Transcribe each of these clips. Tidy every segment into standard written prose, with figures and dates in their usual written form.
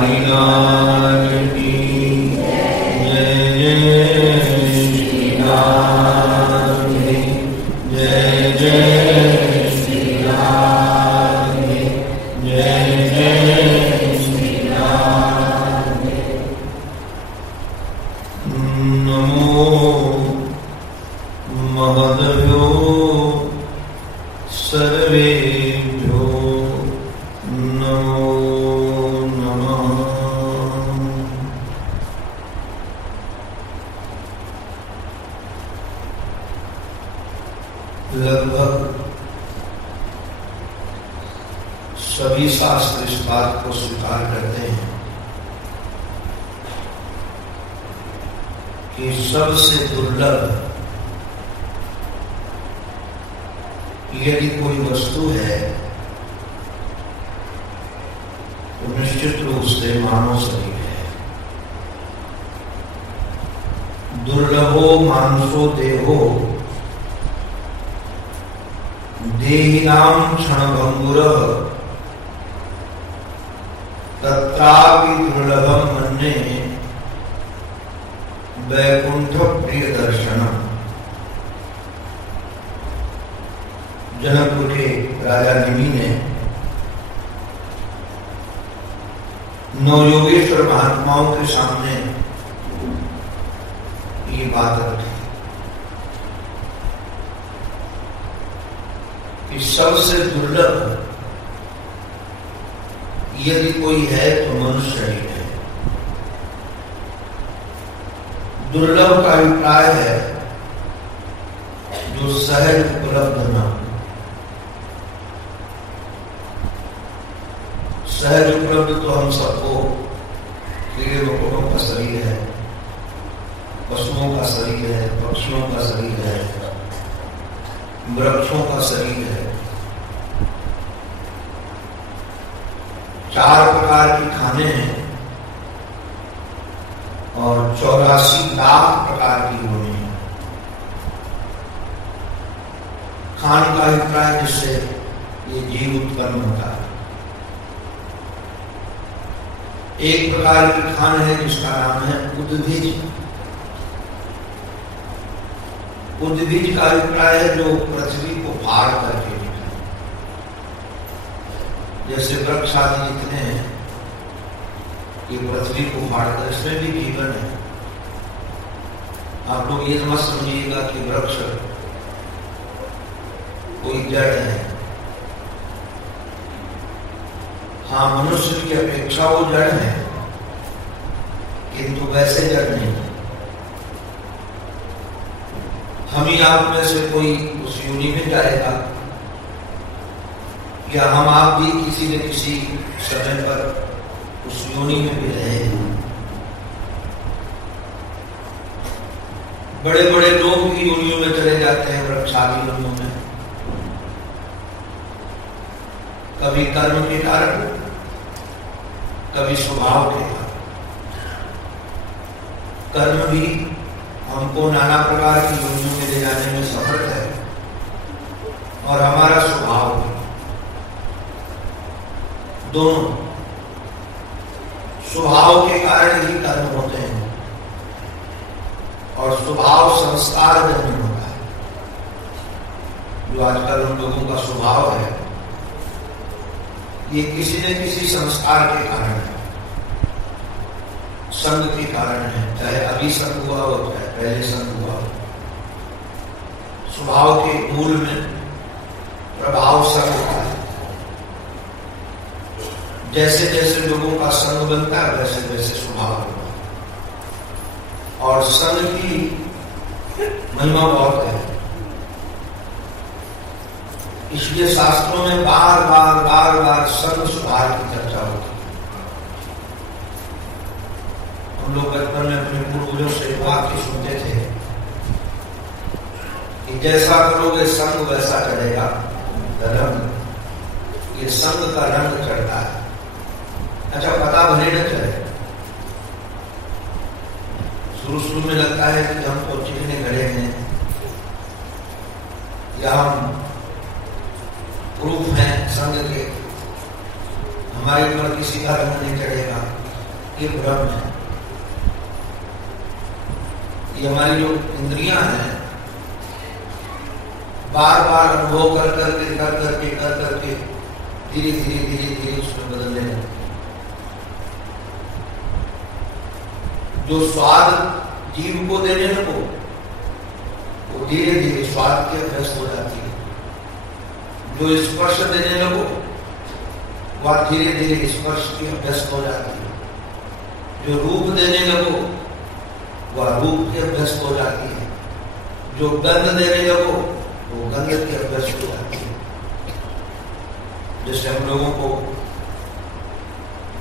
बिहारी लाल की जय जय श्री राम की जय जय श्री राम की जय जय श्री राम की। नमो महद्भ्यो सर्वेभ्यो नमो नमः। लगभग सभी शास्त्र इस बात को स्वीकार करते हैं कि सबसे दुर्लभ यदि कोई वस्तु है तो निश्चित रूप से मानव शरीर है। दुर्लभो मानसो देहो देहिनां क्षणभंगुरः तत्रापि दुर्लभं मन्ये वैकुंठ प्रिय दर्शनम। जनकपुर के राजा निमि ने नवयोगेश्वर महात्माओं के सामने ये बात रखी कि सबसे दुर्लभ यदि कोई है तो मनुष्य ही है। दुर्लभ का अभिप्राय है जो सहज उपलब्ध न हो। सहज उपलब्ध तो हम सबको कीड़े मकोड़ों का शरीर है, पशुओं का शरीर है, पक्षियों का शरीर है, वृक्षों का शरीर है। 4 प्रकार के खाने हैं और 84 लाख प्रकार की होनी है। खान का अभिप्राय जिससे ये जीव उत्पन्न होता है। एक प्रकार की खान है जिसका नाम है उद्भिज। उद्भिज का अभिप्राय है जो पृथ्वी को फाड़ करके निकले। जैसे वृक्ष आदि जितने हैं ये पृथ्वी को फाड़ कर, इसमें भी जीवन है। आप लोग ये मत समझिएगा कि वृक्ष कोई जड़ है। हाँ, मनुष्य की अपेक्षा वो जड़ है किंतु वैसे जड़ नहीं। हम ही आप में से कोई उस योनि में जाएगा या हम आप भी किसी न किसी समय पर उस योनि में भी रहेंगे। बड़े बड़े लोग भी योनियों में चले जाते हैं, वृक्षादि योनियों में। कभी कर्म के कारण, कभी स्वभाव के कारण। कर्म भी हमको नाना प्रकार की योनियों में ले जाने में समर्थ है और हमारा स्वभाव भी। दोनों स्वभाव के कारण ही कर्म होते हैं और स्वभाव संस्कार जन्य होता है। जो आजकल उन लोगों का स्वभाव है ये किसी न किसी संस्कार के कारण है, संग के कारण है। चाहे अभी संग हुआ हो चाहे पहले संग हुआ हो, स्वभाव के मूल में प्रभाव संग होता है। जैसे जैसे लोगों का संग बनता है वैसे वैसे स्वभाव होता है। और संग की महिमा बहुत है, इसलिए शास्त्रों में बार बार संग सुधार की चर्चा होती है। हम लोग बचपन में अपने पूर्वजों से वाक्य सुनते थे कि जैसा करोगे संग वैसा चढ़ेगा रंग। ये संग का रंग चढ़ता है। अच्छा, पता भले न चले, शुरू में लगता है कि हम तो चिकने खड़े हैं या हम प्रूफ हैं संग के, हमारे ऊपर किसी का रंग नहीं चढ़ेगा। ये भ्रम है। ये हमारी जो इंद्रियां हैं बार बार अनुभव कर करके धीरे धीरे उसमें बदलने लगते। जो स्वाद जीव को देने लगो वो धीरे धीरे स्वाद के अभ्यस्त हो जाती है। जो स्पर्श देने लगो वह धीरे धीरे स्पर्श की अभ्यस्त हो जाती है। जो रूप देने लगो वह रूप की अभ्यस्त हो जाती है। जो गंध देने लगो वो गंध की अभ्यस्त हो जाती है। जैसे हम लोगों को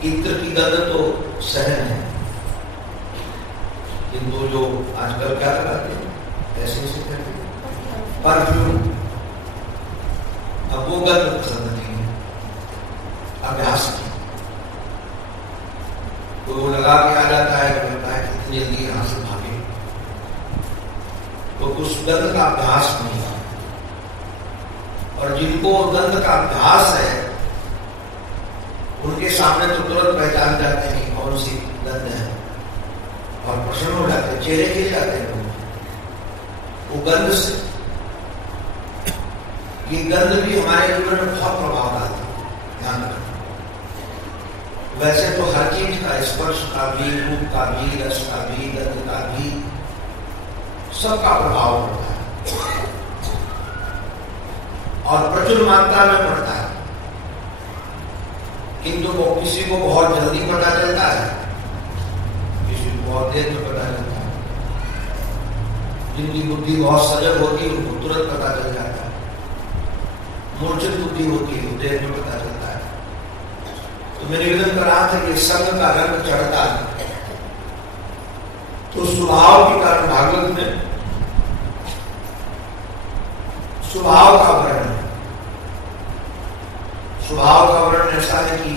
इत्र की गंध तो सहन है, किंतु जो आजकल क्या लगाते हैं ऐसे करते हैं परफ्यूम, अब वो गंध पसंद नहीं है, अभ्यास की। तो वो लगा के आ जाता है तो लगता है कितनी जल्दी यहां से भागे, तो उस गंध का अभ्यास नहीं है। और जिनको गंध का अभ्यास है उनके सामने तो तुरंत पहचान जाते हैं कि कौन सी गंध है और प्रसन्न हो जाते हैं, चेहरे खिल जाते हैं वो गंध से। ये गंध भी हमारे जीवन में बहुत प्रभाव डालती है, ध्यान रखना। वैसे तो हर चीज का, स्पर्श का भी, रूप का भी, रस का भी, गंध का भी, सबका प्रभाव पड़ता है और प्रचुर मात्रा में पड़ता है। किंतु वो किसी को बहुत जल्दी पता चलता है, किसी को बहुत देर में पता चलता है। जिनकी बुद्धि बहुत सजग होती है उनको तुरंत पता चल जाता है। मूर्छित बुद्धि होती है देर में पता चलता है। तो मैं निवेदन कर रहा था कि संग का रंग चढ़ता है तो स्वभाव के कारण भागवत में स्वभाव का वर्णन है। स्वभाव का वर्णन ऐसा है कि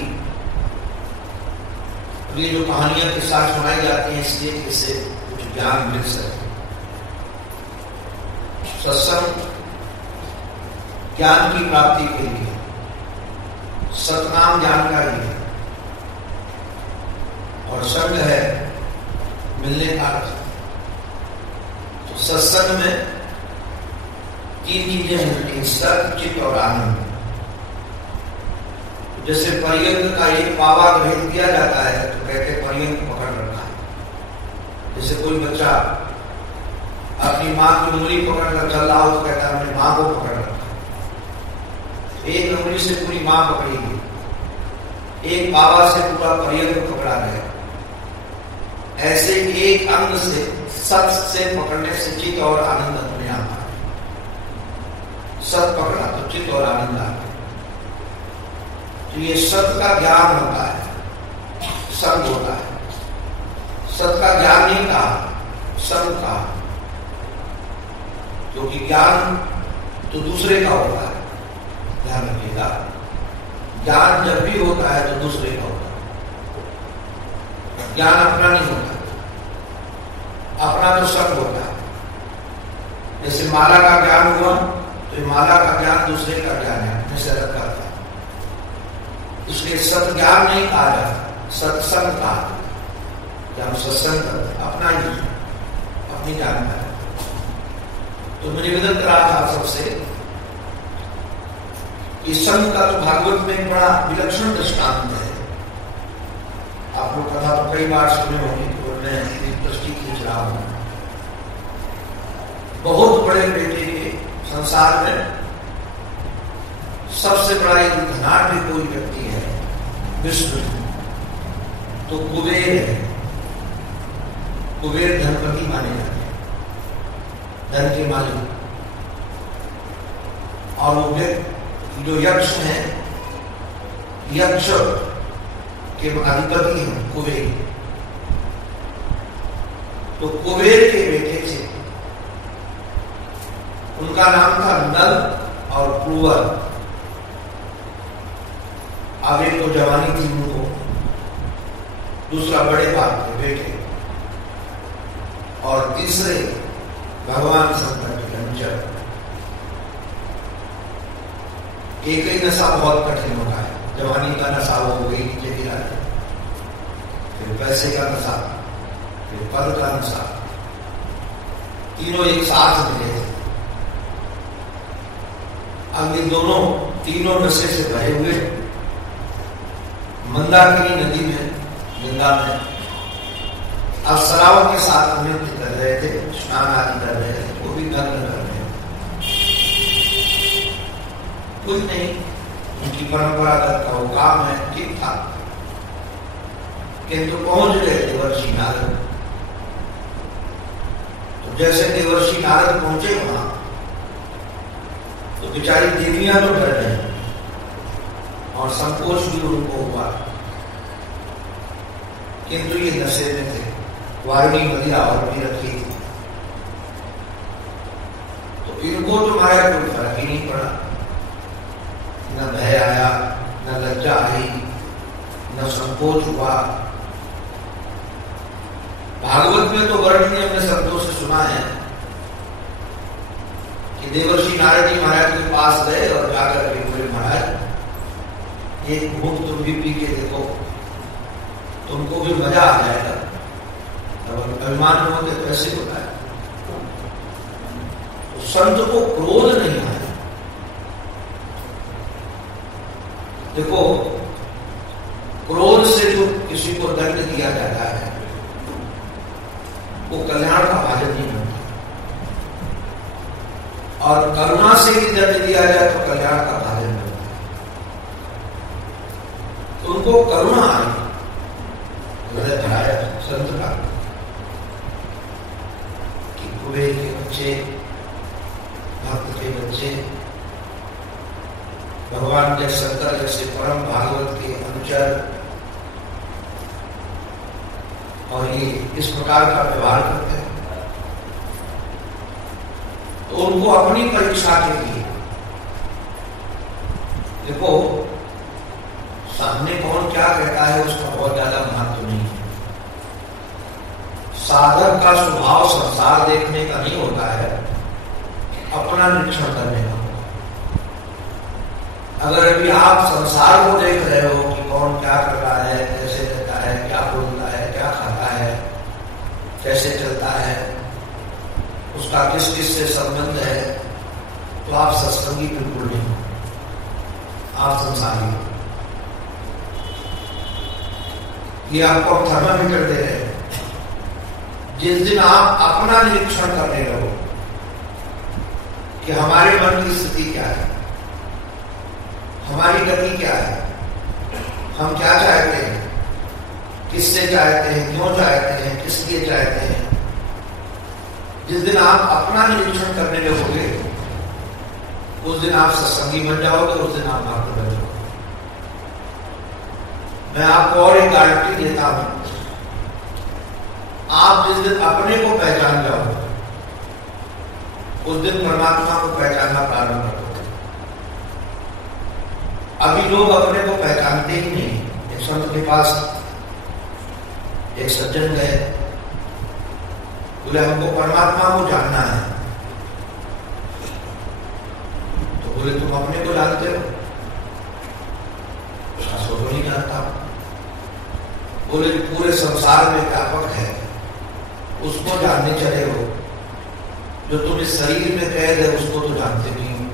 ये जो कहानियां के साथ सुनाई जाती हैं इसलिए इससे कुछ ज्ञान मिल सके। सत्संग ज्ञान की प्राप्ति के लिए, सतनाम जानकारी है और संग है मिलने का अर्थ। तो सत्संग में तीन चीजें मिलती हैं, सत, चित्त और आनंद। जैसे पर्यंत का एक पावा भेज दिया जाता है तो कहते पर्यंत पकड़ रखा है। जैसे कोई बच्चा अपनी माँ की उंगली पकड़कर चल रहा हो तो कहता है अपनी माँ को पकड़ रखा है। एक उंगली से पूरी माँ पकड़ी गई, एक पावा से पूरा पर्यंत पकड़ा गया। ऐसे एक अंग से, सत से पकड़ने से चित्त और आनंद अपने आप आए। सत पकड़ा तो चित्त और आनंद आ गया। तो ये सत का ज्ञान होता है, संग होता है। सत का ज्ञान नहीं कहा, संग कहा, क्योंकि ज्ञान तो दूसरे का होता है। ध्यान रखिएगा, ज्ञान जब भी होता है तो दूसरे का होता है, ज्ञान अपना नहीं होता। अपना तो संग होता है। जैसे माला का ज्ञान हुआ तो ये माला का ज्ञान दूसरे का ज्ञान है, जैसे अलग करता है। इसलिए सत ज्ञान नहीं कहा जाता, सत्संग कहा। जब हम सत्संग करते हैं अपना ही, अपनी जानकारी। तो मैं निवेदन कर रहा था सबसे कि संग का तो भागवत में बड़ा विलक्षण दृष्टांत है। आप लोग कथा तो कई बार सुने होंगे कि मैं दृष्टि खींच रहा हूं। बहुत बड़े बेटे के संसार में सबसे बड़ा यदि धनाढ़ भी कोई व्यक्ति है विश्व तो कुबेर है। कुबेर धनपति माने जाते हैं, धन के मालिक। और वो जो यक्ष है, यक्ष के अधिपति हैं कुबेर। तो कुबेर के बेटे थे, उनका नाम था नल और कुंवर। अब एक तो जवानी थी उनको, दूसरा बड़े बाप के बेटे, और तीसरे भगवान शंकर के अनुचर। एक ही नशा बहुत कठिन होता है। जवानी का नशा हो गई नीचे गिरा, फिर पैसे का नशा, फिर पद का नशा, तीनों एक साथ मिले थे। अब ये तीनों नशे से भरे हुए मंदाकिनी नदी में, गंगा में अब शराब के साथ नृत्य कर रहे थे, स्नान आदि कर रहे थे, वो भी नग्न कर रहे थे। कुछ नहीं, उनकी परंपरागत का वो काम है, ठीक था। किंतु पहुंच गए देवर्षि नारद। तो जैसे देवर्षि नारद पहुंचे वहां, तो बेचारी देवियां तो डर गई और संकोच भी उनको हुआ, किंतु ये नशे में थे, वारुणी मदिरा और भी रखी थी, तो इनको तुम्हारा कोई फर्क ही नहीं पड़ा। न भय आया, न लज्जा आई, न संकोच हुआ। भागवत में तो वर्णन ने अपने शब्दों से सुना है कि देवर्षि नारद जी महाराज के पास गए और जाकर के बोले, महाराज एक घूंट तुम भी पी के देखो, तुमको भी मजा आ जाएगा। अब अभिमान में होते तो ऐसे होता है। तो संत को क्रोध नहीं आया। देखो, क्रोध से जो किसी को दंड दिया जाता है वो कल्याण का भाजन नहीं बनता, और करुणा से भी दंड दिया जाए तो कल्याण का भाजन बनता है। तो उनको करुणा आई, हृदय भराया संत का कि कुबेर के बच्चे, भक्त के बच्चे, भगवान के शंकर जैसे परम भागवत के अनुचर, और ये इस प्रकार का व्यवहार करते हैं, तो उनको अपनी परीक्षा के लिए, देखो सामने कौन क्या कहता है उसका बहुत ज्यादा महत्व नहीं है। साधक का स्वभाव संसार देखने का नहीं होता है, अपना निरीक्षण करने का। अगर अभी आप संसार को देख रहे हो कि कौन क्या कर रहा है, कैसे रहता है, क्या बोलता है, क्या खाता है, कैसे चलता है, उसका किस किस से संबंध है, तो आप सत्संगी बिल्कुल नहीं हो, आप संसारी हो। ये आपको थर्मामीटर दे रहे हैं। जिस दिन आप अपना निरीक्षण करने लगो कि हमारे मन की स्थिति क्या है, हमारी गति क्या है, हम क्या चाहते हैं, किससे चाहते हैं, क्यों चाहते हैं, किस लिए चाहते हैं, जिस दिन आप अपना निरीक्षण करने लगोगे उस दिन आप सत्संगी बन जाओगे, उस दिन आप भक्त बन जाओगे। मैं आपको और एक गारंटी देता हूं, आप जिस दिन अपने को पहचान जाओगे उस दिन परमात्मा को पहचानना प्रारंभ करोगे। अभी लोग अपने को पहचानते ही नहीं। एक संत के पास एक सज्जन गए, बोले हमको परमात्मा को जानना है। तो बोले तुम अपने को जानते हो? शास्त्रों को नहीं जानता। बोले पूरे संसार में व्यापक है, उसको जानने चले हो, जो तुम इस शरीर में कैद है उसको तो जानते नहीं हो।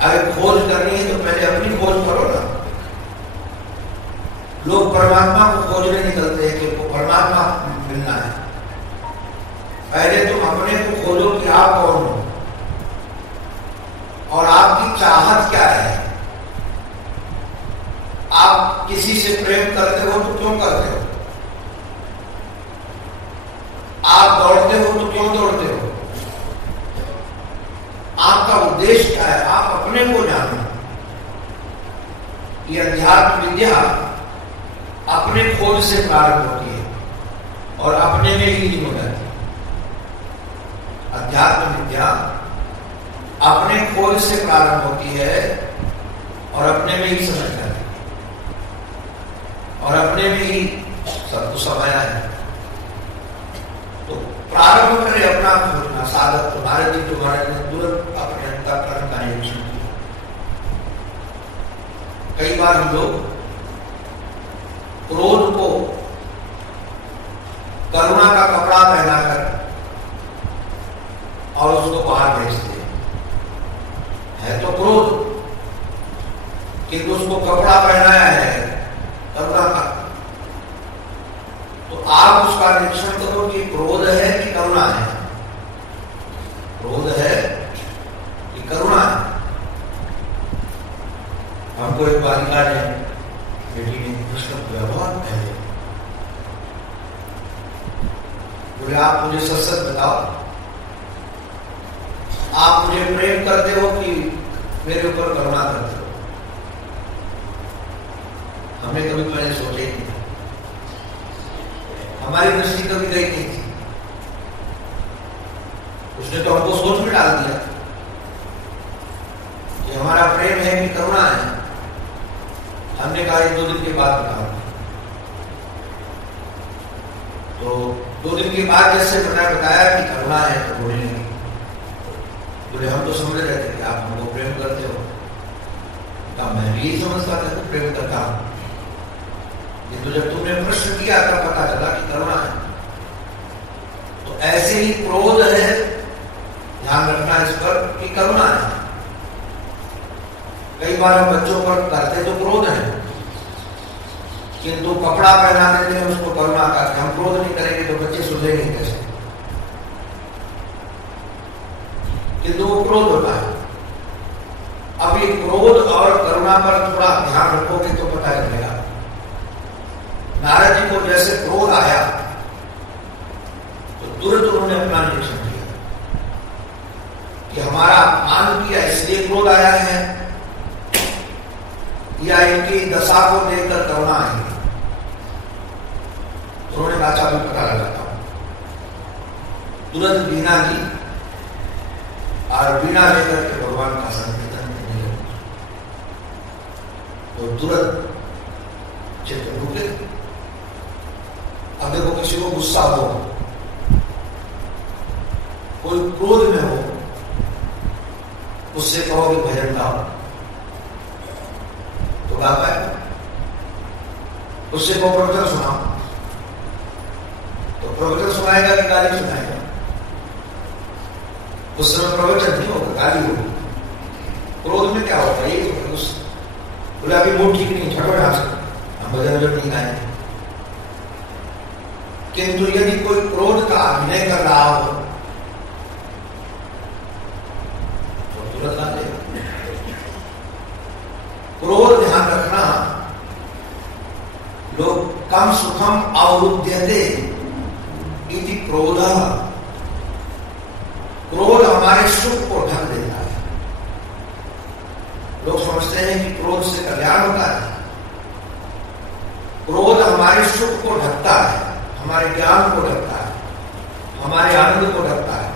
अगर खोज करनी है तो पहले अपनी खोज करो ना। लोग परमात्मा को खोजने निकलते हैं कि वो परमात्मा मिलना है। पहले तुम अपने को खोजो कि आप कौन हो और आपकी चाहत क्या है। आप किसी से प्रेम करते हो तो क्यों करते हो? आप दौड़ते हो तो क्यों दौड़ते हो? आपका उद्देश्य क्या है? आप अपने को जानो। ये अध्यात्म विद्या अपने खोज से प्रारंभ होती है और अपने में ही हो जाती है। अध्यात्म विद्या अपने खोज से प्रारंभ होती है और अपने में ही समझ जाती है और अपने में ही सब कुछ समाया है। तो प्रारंभ करें अपना खोजना। साधक तुम्हारे जी तुम्हारे ने तुरंत अपने अंतःकरण का निरीक्षण किया। कई बार हम लोग क्रोध को करुणा का कपड़ा पहनाकर और उसको बाहर भेजते है तो क्रोध, किंतु उसको कपड़ा पहनाया है करुणा का। तो आप उसका निरीक्षण करो कि क्रोध है कि करुणा है, क्रोध है कि करुणा है। हमको एक बालिका ने, बेटी ने प्रश्न किया बहुत पहले, बोले आप मुझे सच सच बताओ, आप मुझे प्रेम करते हो कि मेरे ऊपर करुणा करते हो? हमने कभी पहले सोचे ही नहीं, हमारी दृष्टि कभी गई नहीं थी। उसने तो हमको सोच में डाल दिया कि हमारा प्रेम है कि करुणा है। हमने कहा 1-2 दिन के बाद बताओ। तो 2 दिन के बाद जैसे मैंने बताया कि करुणा है तो बोले नहीं, बोले हम तो समझ रहे थे कि आप हमको प्रेम करते हो। तो मैं भी यही समझता था कि प्रेम करता हूं, किंतु जब तुमने प्रश्न किया तब पता चला कि करुणा है। तो ऐसे ही क्रोध है, ध्यान रखना इस पर कि करुणा है। कई बार हम बच्चों पर करते तो क्रोध है, किंतु कपड़ा पहना देते हैं उसको करुणा का, हम क्रोध नहीं करेंगे तो बच्चे सुधरेंगे कैसे? किंतु वो क्रोध होता है। अब ये क्रोध और करुणा पर थोड़ा ध्यान रखोगे तो पता चलेगा। नारद जी को जैसे क्रोध आया तो तुरंत उन्होंने अपना निरीक्षण किया कि हमारा अपमान किया इसलिए क्रोध आया है या इनकी दशा को देखकर करुणा आएगी। उन्होंने कहा अच्छा मैं पता लगाता हूं। तुरंत वीणा जी और वीणा लेकर के भगवान का संकीर्तन करने लगे। तो तुरंत चित्र रुके। अब देखो किसी को गुस्सा हो, कोई क्रोध में हो, उससे कहो कि भजन गाओ तो गा पाए, उससे को प्रवचन सुनाओ तो प्रवचन सुनाएगा कि गाली सुनाएगा? उस समय प्रवचन नहीं होगा, गाली होगी। क्रोध में क्या होगा? ये बोले अभी मूड ठीक नहीं, छठो ढांच हम भजन नहीं गाएंगे। किंतु यदि कोई क्रोध का अभिनय कर रहा हो तो तुरंत ना दे। क्रोध ध्यान रखना, लोग कम सुखम अवरुध्यते इति क्रोध। क्रोध हमारे सुख को ढक देता है। लोग समझते हैं कि क्रोध से कल्याण होता है। क्रोध हमारे सुख को ढकता है, हमारे ज्ञान को ढकता है, हमारे आनंद को ढकता है।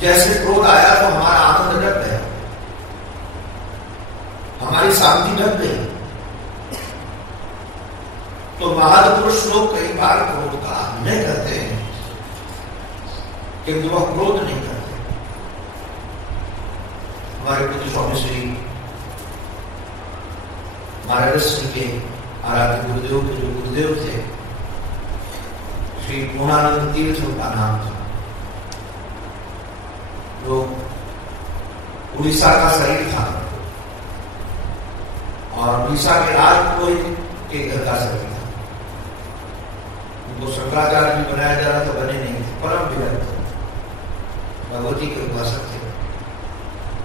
जैसे क्रोध आया तो हमारा आनंद ढक गया, हमारी शांति ढक गई। तो महापुरुष लोग कई बार क्रोध का अभिनय करते हैं किंतु वह क्रोध नहीं करते। हमारे पूज्य स्वामी श्री महाराज श्री के आराध्य गुरुदेव के जो गुरुदेव थे श्री पूर्णानंद तीर्थ उनका नाम था। जो उड़ीसा का शरीर था और उड़ीसा के राजपुरोहित के घर का शरीर था। उनको शंकराचार्य भी बनाया जा रहा था, बने नहीं थे, परम विरक्त थे, भगवती के उपासक थे।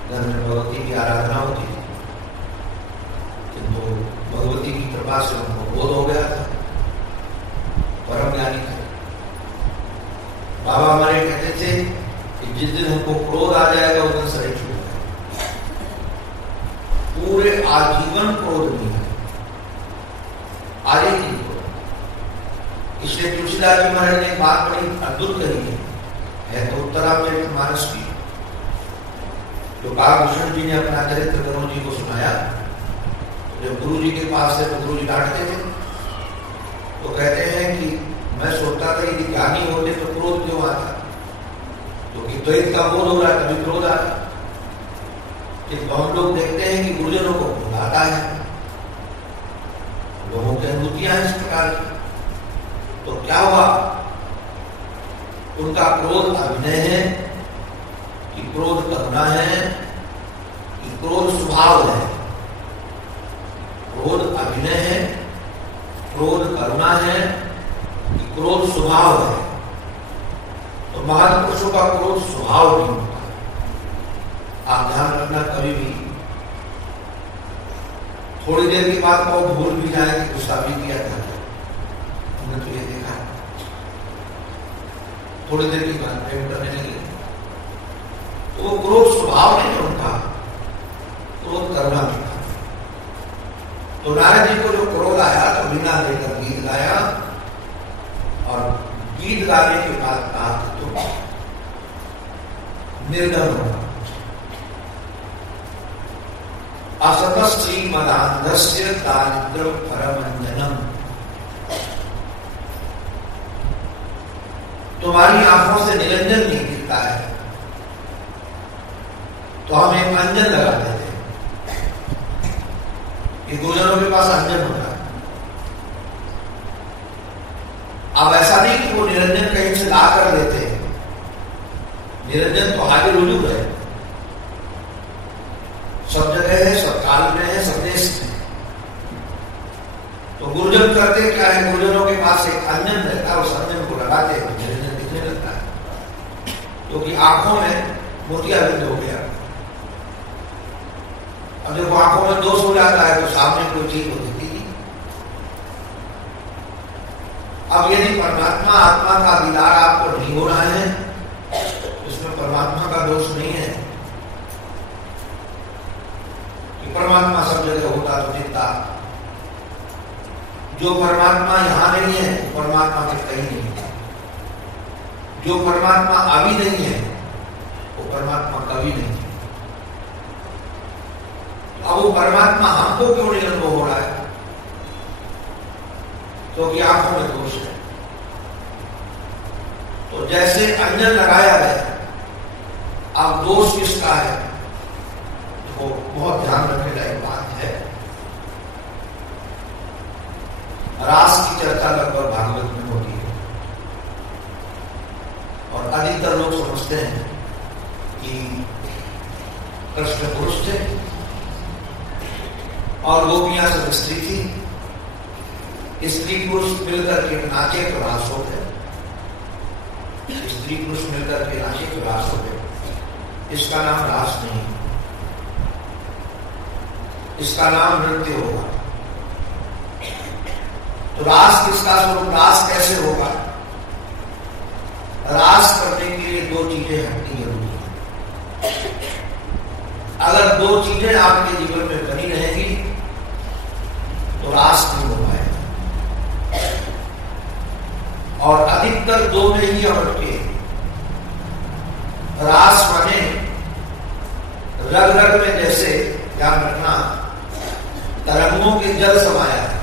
घर में भगवती की आराधना होती थी, किंतु भगवती की कृपा से उनको बोध हो गया था, परम ज्ञानी थे। बाबा हमारे कहते थे कि जिस दिन हमको क्रोध आ जाएगा उस दिन शरीर छूट जाएगा। पूरे आजीवन क्रोध नहीं है, आजीवन क्रोध। इसलिए तुलसीदास जी महाराज ने बात बड़ी अद्भुत कही है तो उत्तरामृत मानस की, जो कालभूषण जी ने अपना चरित्र करुण जी को सुनाया। जब गुरु जी के पास से तो गुरु जी डांटते थे तो कहते हैं कि मैं सोचता था कि ज्ञानी होते तो क्रोध क्यों आता, क्योंकि द्वैत का बोध हो रहा है तभी क्रोध आता। किंतु हम लोग देखते हैं कि गुरुजनों को क्रोध आता है, लोगों की अनुभूतियां हैं इस प्रकार की। तो क्या हुआ, उनका क्रोध अभिनय है कि क्रोध करुणा है कि क्रोध स्वभाव है। क्रोध अभिनय है, क्रोध करुणा है कि क्रोध स्वभाव है। तो महान पुरुषों का क्रोध स्वभाव नहीं होता। आप ध्यान रखना, कभी भी थोड़ी देर के बाद वो भूल भी जाए कि गुस्सा भी किया था। हमने तो ये देखा है, थोड़ी देर के बाद प्रेम करने लगे तो वो क्रोध स्वभाव नहीं उनका, क्रोध करुणा भी था। तो नारद जी को जो क्रोध आया तो बिना लेकर गीत गाया, और गीत गाने के बाद कहा तो निर्गम होगा। असतस्त्री मदान्धस्य दारिद्र्यं परमंजनम। तुम्हारी आंखों से निरंजन नहीं दिखता है तो हम एक अंजन लगा देते हैं। ये गुरुजनों के पास अंजन होता है। अब ऐसा नहीं कि वो निरंजन कहीं से ला कर देते हैं, निरंजन तो आगे रुजू है, सब जगह है, सब काल में है, सब देश में। तो गुरुजन करते क्या है, गुरुजनों के पास एक अंजन रहता है, उस अंजन को लगाते हैं, निरंजन दिखने लगता है। क्योंकि आंखों में मोतियाबिंद हो गया। अब जब आंखों में दोष हो जाता है तो सामने कोई चीज हो दिखती नहीं। अब यदि परमात्मा आत्मा का दीदार आपको नहीं हो रहा है, इसमें परमात्मा का दोष नहीं है। परमात्मा सब जगह होता तो दिखता। जो परमात्मा यहां नहीं है वो परमात्मा के कहीं नहीं है। जो परमात्मा अभी नहीं है वो परमात्मा कभी नहीं है। अब वो परमात्मा हमको क्यों नहीं अनुभव हो रहा है? क्योंकि आंखों में दोष है। तो जैसे अंजन लगाया गया, अब दोष किसका है? तो बहुत ध्यान रखने लायक बात है। रास की चर्चा लगभग भागवत में होती है और अधिकतर लोग समझते हैं कि कृष्ण पुरुष थे और गोपियां सब स्त्री थी। स्त्री पुरुष मिलकर के नाचे तो रास हो गए, स्त्री पुरुष मिलकर के नाचे तो रास हो गए। इसका नाम रास नहीं, इसका नाम नृत्य होगा। तो रास किसका स्वरूप, रास कैसे होगा? रास करने के लिए दो चीजें हटनी जरूरी है। अगर दो चीजें आपके जीवन में बनी रहेगी तो रास नहीं हो पाएगा। और अधिकतर दो में ही अटके। रास माने रग रग में, जैसे ध्यान रखना, तरंगों के जल समाया है।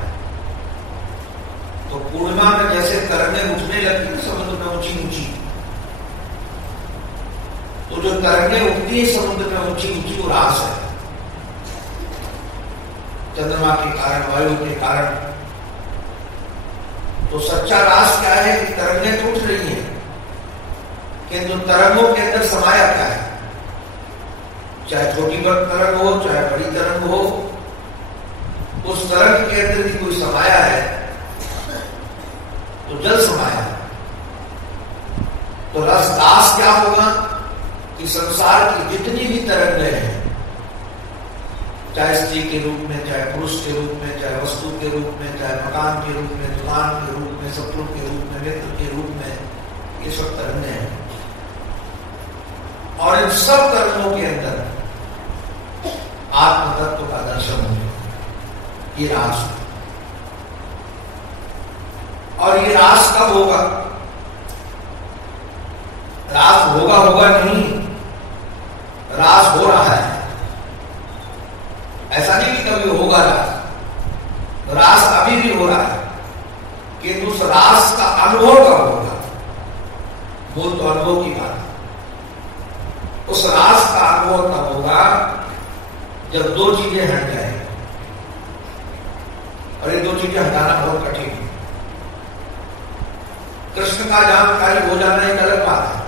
तो पूर्णिमा में जैसे तरंगें उठने लगती है समुद्र में ऊंची ऊंची, तो जो तरंगें उठती है समुद्र में ऊंची ऊंची वो रास है। चंद्रमा के कारण, वायु के कारण। तो सच्चा रास क्या है कि तरंगें तो उठ रही हैं, किंतु तरंगों के अंदर समाया क्या है? चाहे छोटी तरंग हो चाहे बड़ी तरंग हो, उस तरंग के अंदर भी कोई समाया है तो जल समाया है। तो रसदास क्या होगा कि संसार की जितनी भी तरंगें हैं, चाहे स्त्री के रूप में, चाहे पुरुष के रूप में, चाहे वस्तु के रूप में, चाहे मकान के रूप में, दुकान के रूप में, शत्रु के रूप में, मित्र के रूप में, ये सब तरंगें हैं। और इन सब तरंगों के अंदर आत्म तत्व का दर्शन हो, ये रास। और ये रास कब होगा? रास होगा नहीं, रास हो रहा है। ऐसा नहीं कि कभी होगा रास, रास अभी भी हो रहा है, किंतु उस रास का अनुभव कब होगा? मूल तो अनुभव की बात है। उस रास का अनुभव तब होगा जब दो चीजें हट जाए। और ये दो चीजें हटाना बहुत कठिन है। कृष्ण का जानकारी हो जाना एक अलग बात है,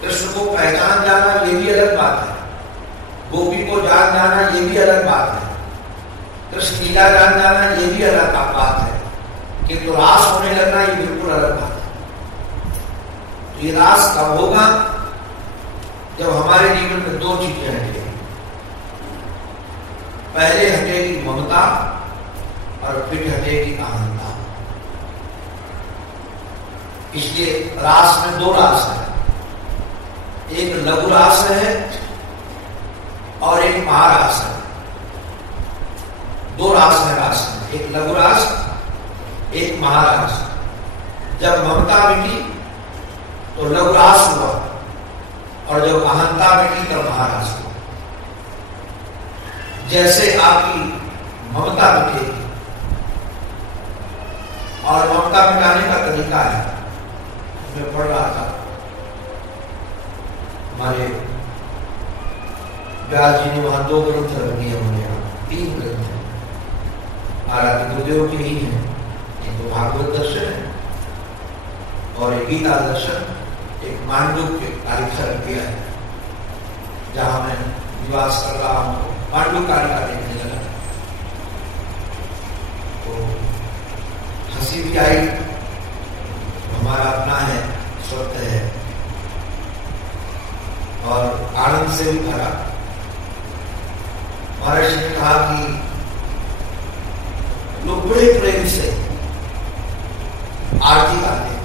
कृष्ण को पहचान जाना ये भी अलग बात है, गोपी को जान जाना ये भी अलग बात है, कृष्ण लीला जान जाना ये भी अलग बात है, किंतु रास होने लगना ये बिल्कुल अलग बात है। तो ये रास कब होगा? जब हमारे जीवन में दो चीजें हटेगी। पहले हटेगी ममता और फिर हटेगी अहंता। इसलिए रास में दो रास है, एक लघु रास है और एक महारास है। दो रास है रास में, एक लघु रास एक महारास। जब ममता मिटी तो लघु रास हुआ और जब अहंता मिटी तब महारास हुआ। जैसे आपकी ममता मिटेगी, और ममता मिटाने का तरीका है, मैं पढ़ रहा था हमारे व्यास जी ने वहां दो ग्रंथ रख दिए, उन्होंने 3 ग्रंथ आराध्य गुरुदेव के ही हैं, एक तो भागवत दर्शन है और एक गीता दर्शन, एक मांडुक्य कारिका किया है, जहां मैं निवास कर रहा हूं मांडुक्य कारिका देखने लगा तो हंसी भी आई। हमारा अपना है, स्वतः है और आनंद से भी भरा। महर्षि ने कहा कि लोग बड़े प्रेम से आरती गाते हैं,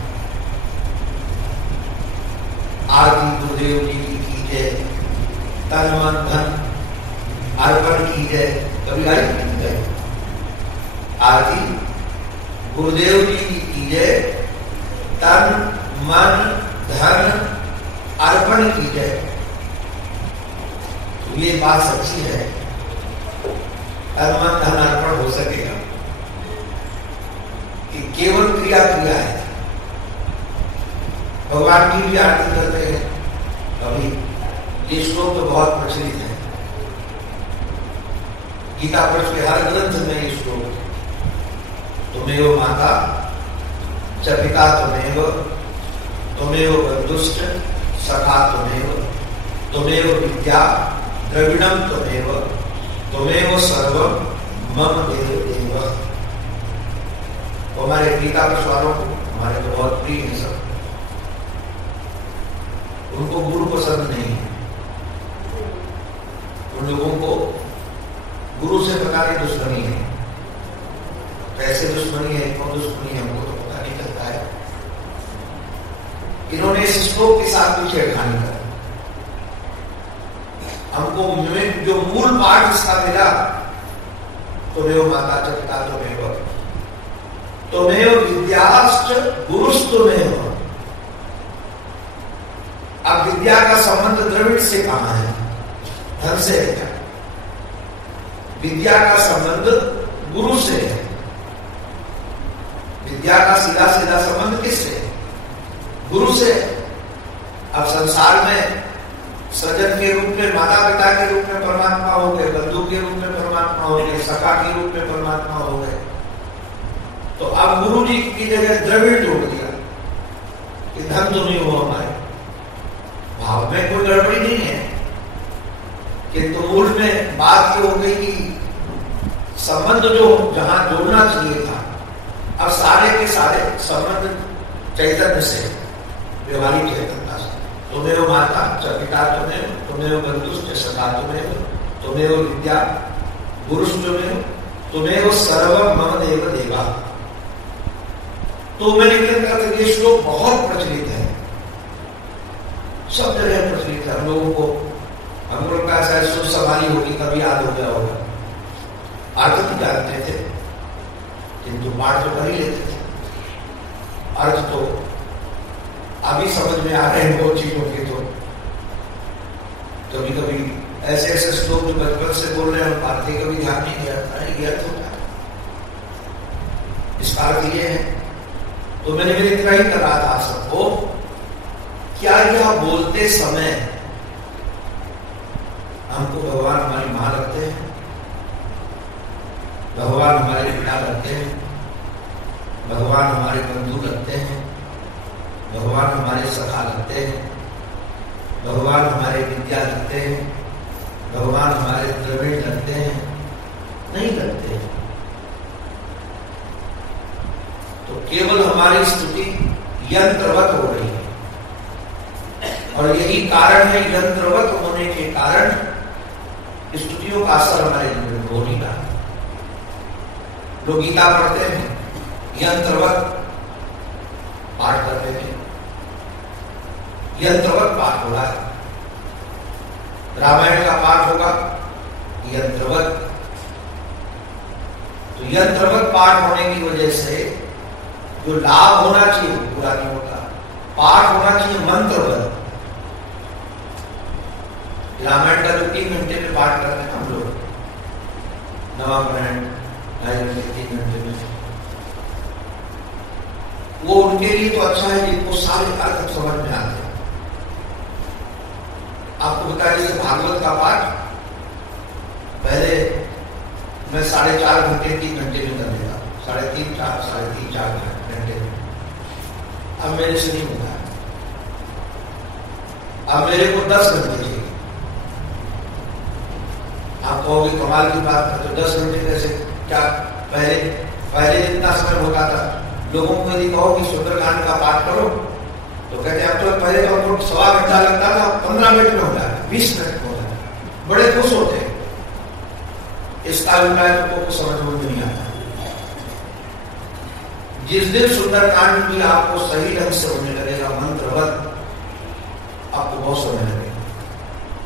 आरती गुरुदेव जी की कीजिए, तन मन धन अर्पण कीजिए। कभी गाई आरती गुरुदेव जी की कीजिए, तन मन धन अर्पण कीजिए। तो ये बात सच्ची है, तन मन धन अर्पण हो सकेगा कि केवल क्रिया क्रिया है। भगवान की भी आरती करते हैं कभी, ये श्लोक तो बहुत प्रचलित है, गीता पक्ष के हर ग्रंथ में ये श्लोक, तुमेव माता च पिता तुमेव, तुमेव बन्धुश्च सखा तुमेव विद्या द्रविणम तुमेव सर्वम मम देव देव। हमारे गीता पक्ष वालों को हमारे तो बहुत प्रिय है सब, उनको गुरु पसंद नहीं है, उन लोगों को गुरु से पता नहीं दुश्मनी है। कैसे दुश्मनी है, कौन दुश्मनी है, हमको तो पता नहीं चलता है। इन्होंने इस श्लोक के साथ भी छेड़खानी कर, हमको जो मूल पाठ इसका मिला, तुमेव माता च पिता तुमेव विद्याश्च गुरुस्तुमेव। अब विद्या का संबंध द्रविड़ से कहां है? धन से है क्या? विद्या का संबंध गुरु से है। विद्या का सीधा सीधा संबंध किससे है? गुरु से। अब संसार में सज्जन के रूप में, माता पिता के रूप में परमात्मा हो गए, बंधु के रूप में परमात्मा हो गए, सखा के रूप में परमात्मा हो गए। तो अब गुरु जी की जगह द्रविड़ जोड़ दिया कि धन तो नहीं हो हमारे। भाव में कोई गड़बड़ी नहीं है, किंतु मूल में बात ये हो गई कि संबंध जो जहां जोड़ना चाहिए था, अब सारे के सारे संबंध चैतन्य से, व्यवहारिक चैतन्यता से। तुमेव माता च पिता तुमेव बन्धुश्च सखा तुमेव विद्या गुरुस्तुमेव, तुमेव सर्वम मम देव देवा। तो मैंने कहता था ये श्लोक बहुत प्रचलित है, सब जगह प्रचलित है। हम लोगों को, हम लोग का ऐसा सुख संभाली होगी, कभी याद हो गया होगा। अर्थ भी जानते थे किंतु पाठ तो कर ही लेते थे। अर्थ तो अभी समझ में आ रहे हैं बहुत चीजों के। तो कभी कभी ऐसे ऐसे श्लोक जो बचपन से बोल रहे हैं, पार्थी कभी ध्यान नहीं दिया, अरे अर्थ होता है, इसका अर्थ ये है। तो मैंने भी इतना ही कर रहा था सबको, क्या यह बोलते समय हमको भगवान हमारी मां लगते हैं? भगवान हमारे पिता लगते हैं, भगवान हमारे बंधु लगते हैं, भगवान हमारे सखा लगते हैं, भगवान हमारे विद्या लगते हैं, भगवान हमारे द्रविड़ लगते हैं? नहीं लगते। तो केवल हमारी स्तुति यंत्रवत हो रही है, और यही कारण है, यंत्रवत होने के कारण स्तुतियों का असर हमारे जीवन में हो नहीं रहा। लोग गीता पढ़ते हैं, यंत्रवत पाठ करते हैं, यंत्रवत पाठ हो रहा है। रामायण का पाठ होगा यंत्रवत, तो यंत्रवत पाठ होने की वजह से जो लाभ होना चाहिए वो पूरा नहीं होता। पाठ होना चाहिए मंत्रवत। रामायण का जो 3 घंटे में पाठ करते हैं हम लोग, नवाग्रहण 3 घंटे में, वो उनके लिए तो अच्छा है जिनको सारे अर्थ समझ में आते हैं। आपको बता दीजिए, भागवत का पाठ पहले मैं 4.5 घंटे 3 घंटे में कर लेता, 3.5 4 घंटे में। अब मेरे से नहीं होता है, अब मेरे को 10 घंटे चाहिए। आप कहोगे कमाल की बात है, तो 10 घंटे कैसे? क्या पहले जितना समय होता था, लोगों को यदि कहो कि सुंदरकांड का पाठ करो तो कहते अब तो पहले तो हमको 1.25 घंटा लगता था, 15 मिनट में हो जाता, 20 मिनट में हो जाता, बड़े खुश होते। इसका अभिप्राय तो को समझ में नहीं आता। जिस दिन सुंदरकांड भी आपको सही ढंग से होने लगेगा मंत्रवत, आपको बहुत समय लगेगा,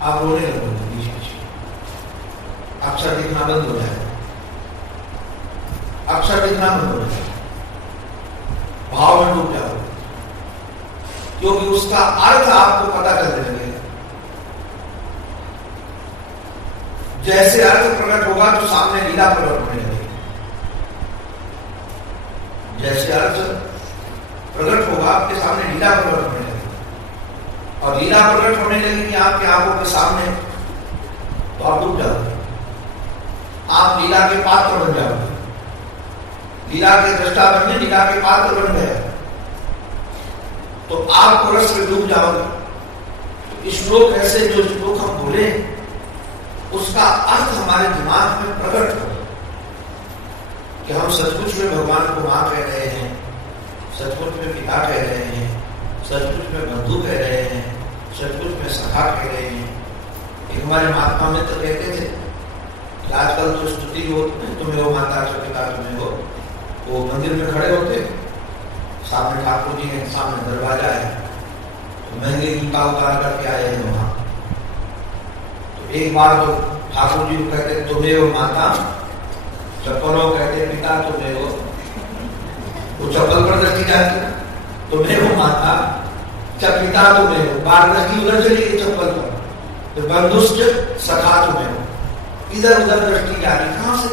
आप रोने लगोगे बीच बीच में, अक्षर दिखना बंद हो जाएगा, अक्षर दिखना बंद हो जाएगा, भाव में डूब जाओगे, क्योंकि उसका अर्थ आपको पता चलने लगेगा। जैसे अर्थ प्रकट होगा तो सामने लीला प्रकट होने लगेगी। जैसे अर्थ प्रकट होगा आपके सामने लीला प्रकट होने लगेगी, और लीला प्रकट होने लगेगी आपकी आंखों के सामने, तो आप डूब जाओगे, आप लीला के पात्र बन जाओगे। लीला के दृष्टा बनने, लीला के पात्र बन गए तो आप रस में डूब जाओगे। तो श्लोक ऐसे, जो श्लोक हम बोले उसका अर्थ हमारे दिमाग में प्रकट हो कि हम सचमुच में भगवान को मां कह रहे हैं, सचमुच में पिता कह रहे हैं, सचमुच में बंधु कह रहे हैं, सचमुच में सखा कह रहे हैं। एक हमारे महात्मा मित्र कहते थे कि आजकल जो स्तुति हो, तुम्हें हो माता, पिता तुम्हें हो, वो मंदिर में खड़े होते, सामने ठाकुर जी है, सामने दरवाजा है, तो महंगे जूता उतार करके आए हैं वहां। तो एक बार तो ठाकुर जी को कहते तुम्हें हो माता, चप्पलों कहते पिता तुम्हें हो, वो चप्पल पर दृष्टि जाती है, तुम्हें हो माता, पिता तुम्हें हो, बार दृष्टि उधर चली गई चप्पल पर, तो बंधुष्ट सखा तुम्हें हो, इधर उधर दृष्टि जा रही। कहां से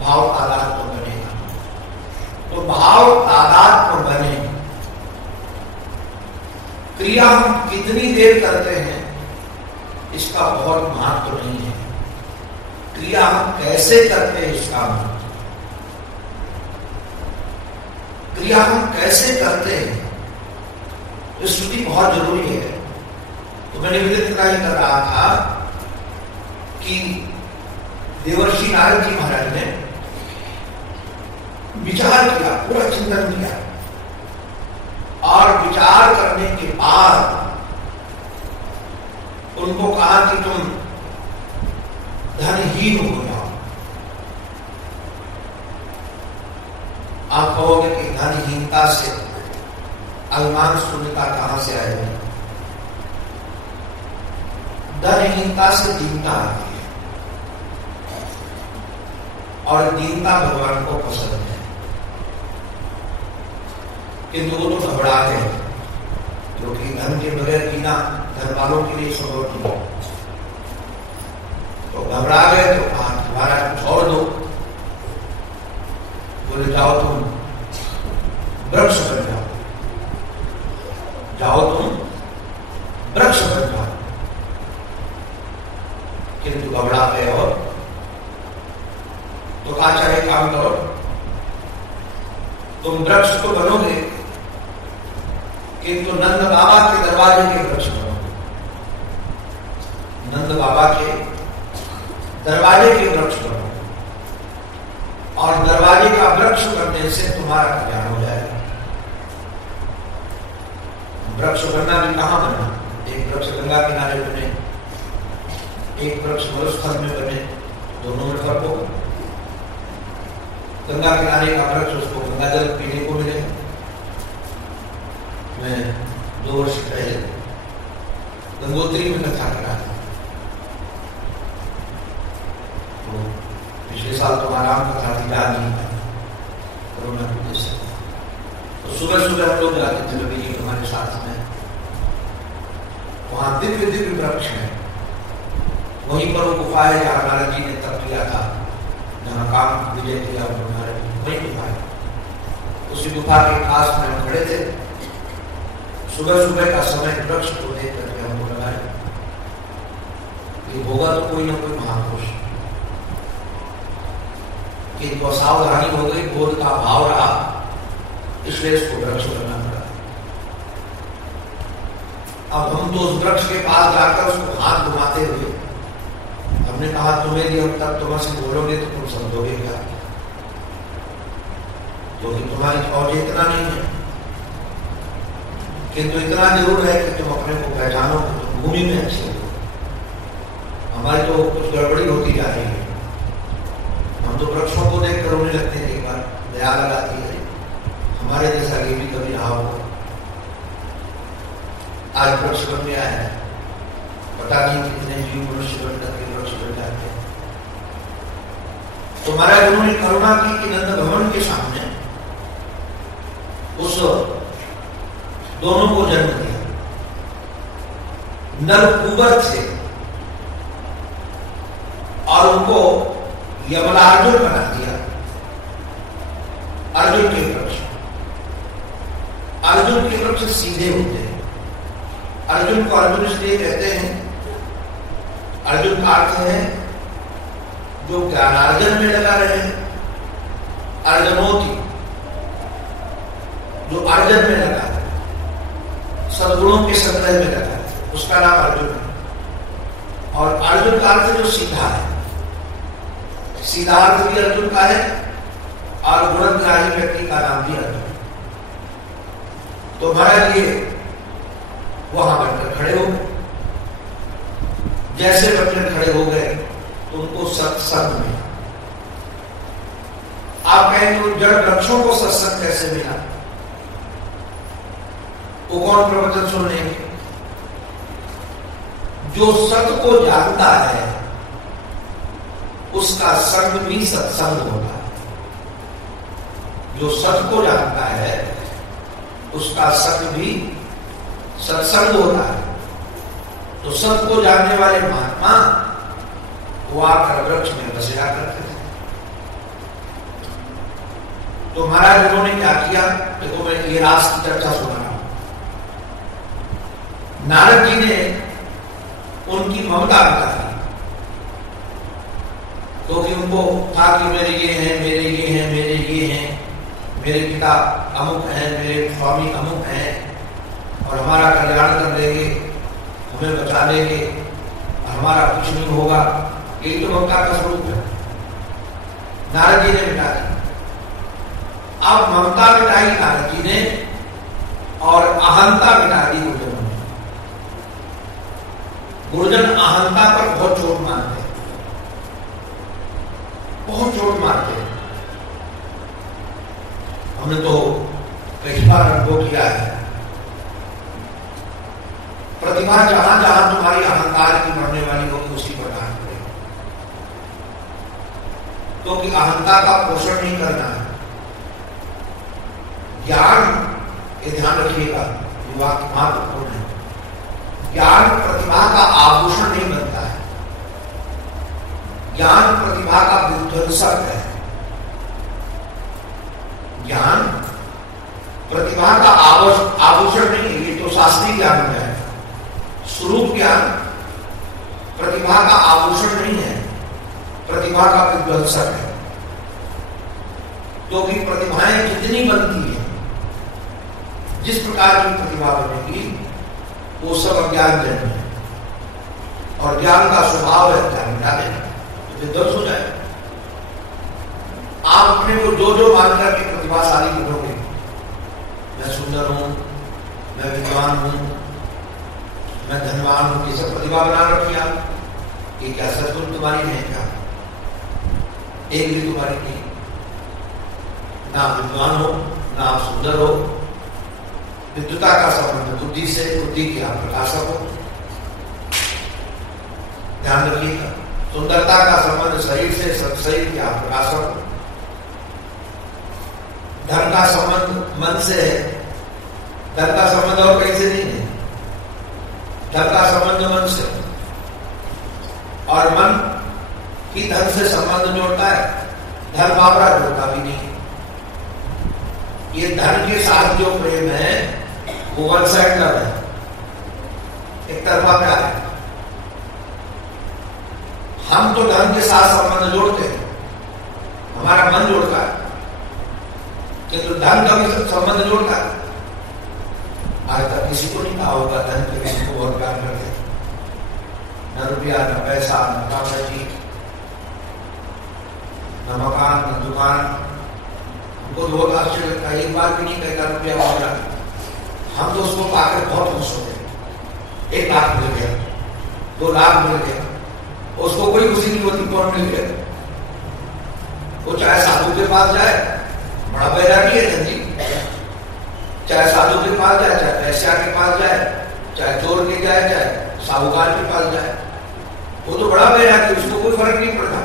भाव तादात्म्य बनेगा? तो भाव तादात्म्य बने, क्रिया हम कितनी देर करते हैं इसका बहुत महत्व नहीं है, क्रिया हम कैसे करते हैं इसका महत्व। क्रिया हम कैसे करते हैं तो स्तुति बहुत जरूरी है। तो मैंने विदित ही कर रहा था कि देवर्षि नारद जी महाराज ने विचार किया, पूरा चिंतन किया, और विचार करने के बाद उनको कहा कि तुम धनहीन हो जाओ। आप कहोगे कि धनहीनता से अभिमान शून्यता कहां से आएगी? धनहीनता से दीनता आती है, और दीनता भगवान को पसंद है, किंतु वो तो घबरा गए, क्योंकि धन के बगैर जीना धन वालों के लिए संभव नहीं। तो घबरा गए तो कहा तुम्हारा कुछ और दो। बोले जाओ तुम वृक्ष बन जाओ, जाओ तुम वृक्ष बन जाओ। किंतु घबरा गए, और तो कहा चाहे काम तुम वृक्ष तो बनोगे, किंतु नंद बाबा के दरवाजे के वृक्ष बनोगे। नंद बाबा के दरवाजे के वृक्ष बनोगे, और दरवाजे का वृक्ष बनने से तुम्हारा कल्याण हो जाएगा। वृक्ष बनना भी कहां बनना? एक वृक्ष गंगा किनारे बने, एक वृक्ष मरुस्थल में बने, दोनों में फर्क होगा। गंगा किनारे का वृक्ष उसको गंगा जल पीने को मिलेगा। मैं 2 वर्ष पहले गंगोत्री में कथा करा था, तो पिछले साल तो आराम कथा थी, याद नहीं था कोरोना की वजह से। तो सुबह सुबह हम लोग जाते थे रवि जी हमारे साथ में, वहां दिव्य दिव्य वृक्ष है। वहीं पर वो गुफा है जहां नारद जी ने तप किया था, जहां काम विजय किया उन्होंने, वही गुफा है। उसी गुफा के पास में हम खड़े थे। सुबह सुबह का समय वृक्ष को देख करके हमको लगा कि होगा तो कोई ना कोई महापुरुष, किंतु असावधानी हो गई, बोध का भाव रहा, इसलिए इसको वृक्ष बनना पड़ा। अब हम तो उस वृक्ष के पास जाकर उसको हाथ घुमाते हुए हमने कहा, तुम्हें भी हम तब तुमसे बोलोगे तो तुम समझोगे क्या? क्योंकि तुम्हारी फौज इतना नहीं है, किंतु इतना जरूर है कि तुम अपने को पहचानो कि तुम भूमि में अच्छे हो। हमारी तो कुछ गड़बड़ी होती जा रही है। हम तो वृक्षों को देखकर रोने लगते हैं, एक बार दया लगाती है, हमारे जैसा ये भी कभी रहा होगा। आज वृक्ष बन गया है, पता नहीं कितने जीव मनुष्य बन करके वृक्ष बन जाते हैं। तो महाराज उन्होंने करुणा की कि नंद भवन के सामने उस दोनों को जन्म दिया। नर कुंवर थे और उनको यमलार्जुन बना दिया। अर्जुन के वृक्ष, अर्जुन के वृक्ष सीधे होते हैं। अर्जुन को अर्जुन इसलिए कहते हैं, अर्जुन का अर्थ है जो ज्ञानार्जन में लगा रहे, अर्जनोति जो अर्जन में लगा है, सद्गुणों के संग्रह में लगा है, उसका नाम अर्जुन है। और अर्जुन का अर्थ जो सीधा है, सीधा अर्थ भी अर्जुन का है, और गुणग्राही व्यक्ति का नाम भी अर्जुन है। तो महाराज ये वहां बनकर खड़े हो गए। जैसे बनकर खड़े हो गए तो उनको सत्संग में, आप कहेंगे जड़ वृक्षों को सत्संग कैसे मिला? वो कौन प्रवचन सुन लेंगे? जो सत्य को जानता है उसका संग भी सत्संग होता है। जो सत्य को जानता है उसका संग भी सत्संग होता है। तो सत्य को जानने वाले महात्मा वो आकर वृक्ष में बसेरा करते थे। तो महाराज उन्होंने क्या किया? देखो मैं ये रास की चर्चा सुना रहा हूं। नारद जी ने उनकी ममता बताई, क्योंकि उनको था कि मेरे ये हैं, मेरे ये हैं, मेरे ये हैं, मेरे पिता अमुक हैं, मेरे स्वामी अमुक हैं, और हमारा कल्याण कर देंगे, हमें बचा लेंगे, हमारा कुछ नहीं होगा। यही तो ममता का स्वरूप है। नारद जी ने मिटा दी। अब ममता मिटाई नारद जी ने, और अहंता मिटा दी गुरुजन ने। गुरुजन अहंता पर बहुत चोट मारते हैं, बहुत चोट मारते हैं। हमने तो कई बार अनुभव किया है। प्रतिभा जहां जहां तुम्हारी अहंकार की मरने वाली होगी उसी पर ध्यान करेगा, क्योंकि अहंता का पोषण नहीं करना है। ज्ञान, ये ध्यान रखिएगा, युवा महत्वपूर्ण है। ज्ञान प्रतिभा का आभूषण नहीं बनता है, ज्ञान प्रतिभा का विध्वंसक है। ज्ञान प्रतिभा का आभूषण नहीं है, ये तो शास्त्रीय ज्ञान है। स्वरूप ज्ञान प्रतिभा का आभूषण नहीं है, प्रतिभा का विध्वंसक है। तो भी प्रतिभाएं जितनी बनती है, जिस प्रकार की प्रतिभा बनेगी, वो सब अज्ञान जन्म है। और ज्ञान का स्वभाव है ज्ञान मिटा देना, तो विध्वंस हो जाए। आप अपने को जो जो मानकर के प्रतिभाशाली बनोगे, मैं सुंदर हूं, मैं विद्वान हूं, मैं धनवान हूं, ये सब प्रतिभा बना रखी आप। ये क्या सचमुच तुम्हारी है क्या? एक भी तुम्हारी नहीं। ना आप विद्वान हो, ना आप सुंदर हो। विद्वता का संबंध बुद्धि से, बुद्धि की आप प्रकाशक हो, ध्यान रखिएगा। सुंदरता का संबंध शरीर से, शरीर की आप प्रकाशक हो। धन का संबंध मन से है, धन का संबंध और कहीं से नहीं है। धन का संबंध मन से, और मन ही धन से संबंध जोड़ता है, धन बाबरा जोड़ता भी नहीं। ये धन के साथ जो प्रेम है वो वन साइड लव है, एक तरफा प्यार है। हम तो धन के साथ संबंध जोड़ते हैं, हमारा मन जोड़ता है, किंतु धन का भी संबंध जोड़ता है। आज तक किसी को नहीं कहा होगा धन के किसी को बहुत प्यार करते, न रुपया, न पैसा, न कागजी, न मकान, न दुकान। हमको बहुत आश्चर्य लगता है, एक बार भी नहीं कहता रुपया मांगा। हम तो उसको पाकर बहुत खुश होते। 1 लाख मिल गया, 2 लाख मिल गया, उसको कोई खुशी नहीं होती कौन मिल गया। वो चाहे साधु के पास जाए, बड़ा बैरागी है धन जी, चाहे साधु के पास जाए, चाहे पैसा के पास जाए, चाहे चोर के जाए, चाहे साहूकार के पास जाए, वो तो बड़ा बैरागी, उसको कोई फर्क नहीं पड़ता।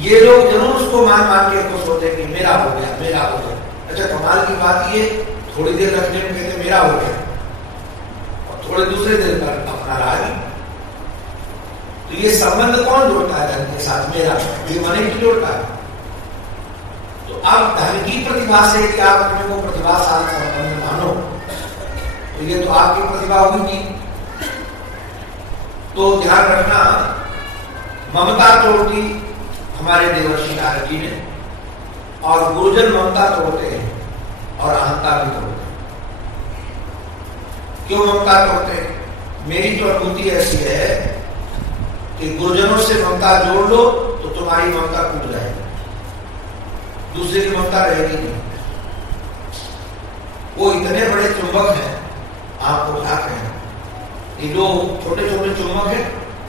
ये लोग जरूर उसको मान मान के खुश होते कि मेरा हो गया, मेरा हो गया। अच्छा, कमाल की बात ये, थोड़ी देर रखने में कहते मेरा हो गया, और थोड़े दूसरे देर पर अपना रहा नहीं। तो ये संबंध कौन जोड़ता है धन के साथ? मेरा, ये मन ही जोड़ता है। तो अब धन की प्रतिभा से कि आप अपने को प्रतिभाशाली संबंध मानो, तो ये तो आपकी प्रतिभा होगी। तो ध्यान रखना, ममता तोड़ती हमारे देवर्षि नारद जी ने, और गुरुजन ममता तोड़ते हैं और अहंता भी तोड़ते हैं। क्यों ममता तोड़ते हैं? मेरी तो अनुभूति ऐसी है कि गुरुजनों से ममता जोड़ लो तो तुम्हारी ममता टूट जाएगी, दूसरे की ममता रहेगी नहीं। वो इतने बड़े चुंबक हैं, आपको क्या कहें। ये जो छोटे छोटे चुंबक हैं,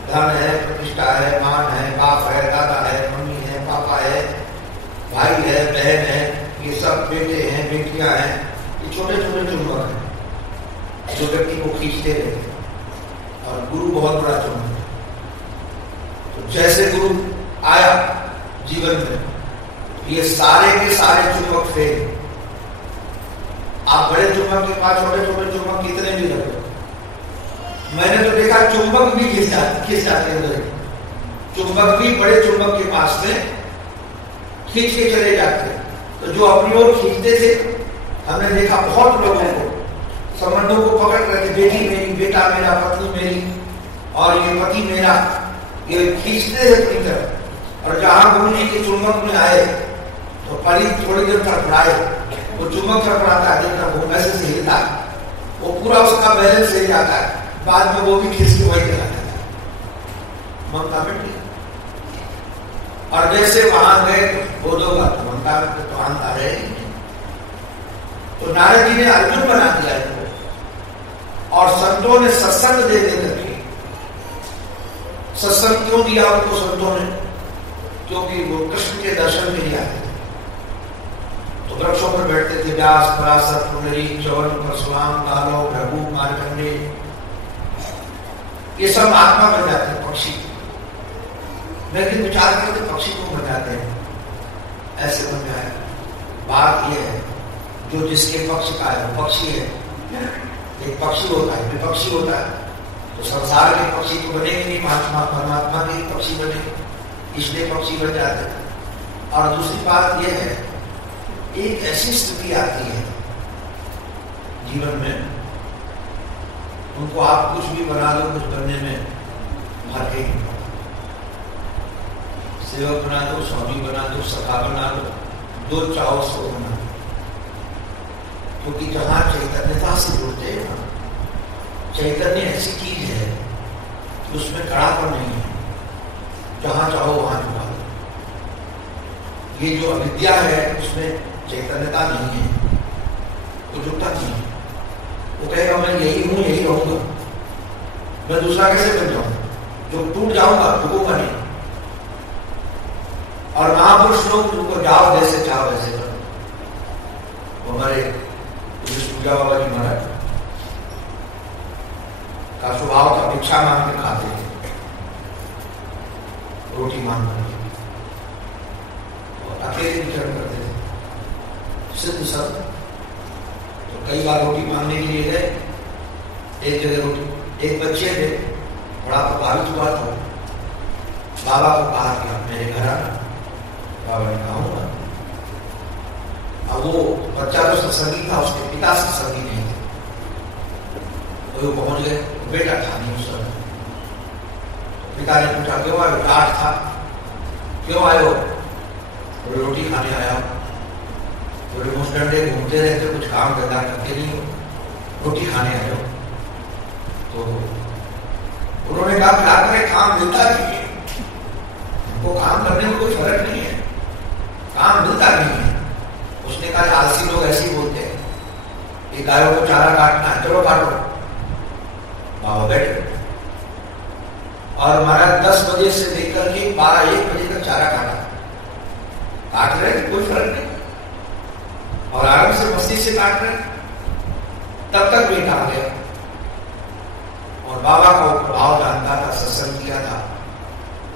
धन है, प्रतिष्ठा है, मान है, बाप है, दादा है, मम्मी है, पापा है, भाई है, बहन है, ये सब बेटे हैं, बेटियां हैं, ये छोटे छोटे चुंबक हैं जो व्यक्ति को खींचते रहते हैं। और गुरु बहुत बड़ा चुंबक है। तो जैसे गुरु आया जीवन में, ये सारे के सारे चुंबक थे। आप बड़े चुंबक के पास छोटे छोटे चुंबक कितने भी रखो, मैंने तो देखा चुंबक भी खिंच जाते हैं। चुंबक भी बड़े चुंबक के पास में खींच के चले जाते हैं। तो जो अपनी ओर खींचते थे, हमने देखा बहुत लोगों को संबंधों को पकड़ रहे थे, बेटी मेरी, बेटा मेरा, पत्नी मेरी और ये पति मेरा, ये खींचते थे अपनी तरफ। और जहां गुरु जी के चुंबक में आए तो परी थोड़ी देर फड़फड़ाए, वो चुंबक फड़फड़ाता है, देखना वो मैसे से हिलता है, वो पूरा उसका बैलेंस हिल जाता है, बाद में वो भी खींच के वही चला जाता है, ममता मिट गई। और जैसे वहां गए तो वो लोग ममता तो अहंता रहे। तो नारद जी ने अर्जुन बना दिया इनको, और संतों ने सत्संग दे करके, सत्संग क्यों दिया उनको संतों ने? क्योंकि वो कृष्ण के दर्शन के लिए आए थे। तो वृक्षों पर बैठते थे, व्यास, पराशर, पुनरी, चौन, परशुराम, दानव, भृगु, मार्कंडे, ये सब आत्मा बन जाते हैं, पक्षी। लेकिन विचार करते पक्षी को बन जाते हैं, ऐसे बन जाए। बात यह है, जो जिसके पक्ष का है वो पक्षी है। एक पक्षी होता है, विपक्षी होता है। तो संसार के पक्षी तो बनेंगे नहीं, महात्मा परमात्मा के ही पक्षी बने, इसलिए पक्षी बन जाते हैं। और दूसरी बात यह है, एक ऐसी स्थिति आती है जीवन में, उनको आप कुछ भी बना दो, कुछ बनने में फर्क ही नहीं। सेवक बना दो, स्वामी बना दो, सखा बना दो, जो चाहो सो होना, क्योंकि जहां चैतन्यता से जुड़ते हैं ना, चैतन्य ऐसी चीज है कि उसमें कड़ापन नहीं है, जहां चाहो वहां जुड़ा। ये जो अविद्या है उसमें चैतन्यता नहीं है, वो जुड़ता नहीं है। वो कहेगा मैं यही हूं, यही रहूंगा, मैं दूसरा कैसे बन जाऊंगा, जो टूट जाऊंगा, झुकूंगा नहीं। और महापुरुष लोग उनको जाओ जैसे चाहो वैसे करो। वो हमारे पूजा बाबा जी महाराज का स्वभाव था, भिक्षा मांग के खाते थे, रोटी मांग करके, और अकेले विचरण करते थे, सिद्ध सब। तो कई बार रोटी मांगने के लिए गए, एक जगह रोटी, एक बच्चे थे, बड़ा प्रभावित हुआ था, बाबा को कहा कि आप मेरे घर आना। बाबा ने कहा, अब वो बच्चा तो सत्संगी था, उसके पिता सत्संगी नहीं थे, वो पहुंच गए, बेटा था नहीं उस समय। पिता ने पूछा क्यों आयो, डांट था, क्यों आयो, बोले रोटी खाने आया। बोले मुझ डंडे घूमते रहते, कुछ काम धंधा करते नहीं हो, रोटी खाने आयो। तो उन्होंने कहा क्या करें, काम मिलता नहीं है, वो काम करने में कोई फर्क नहीं है, काम मिलता नहीं है। उसने कहा आलसी लोग ऐसे ही बोलते हैं कि गायों को चारा काटना है, चलो काटो। बाबा बैठे और महाराज 10 बजे से लेकर के 12-1 बजे तक चारा काटा, काट रहे कोई फर्क नहीं, और आराम से मस्ती से काट रहे। तब तक बेटा आ गया, और बाबा का वो प्रभाव जानता था, सत्संग किया था।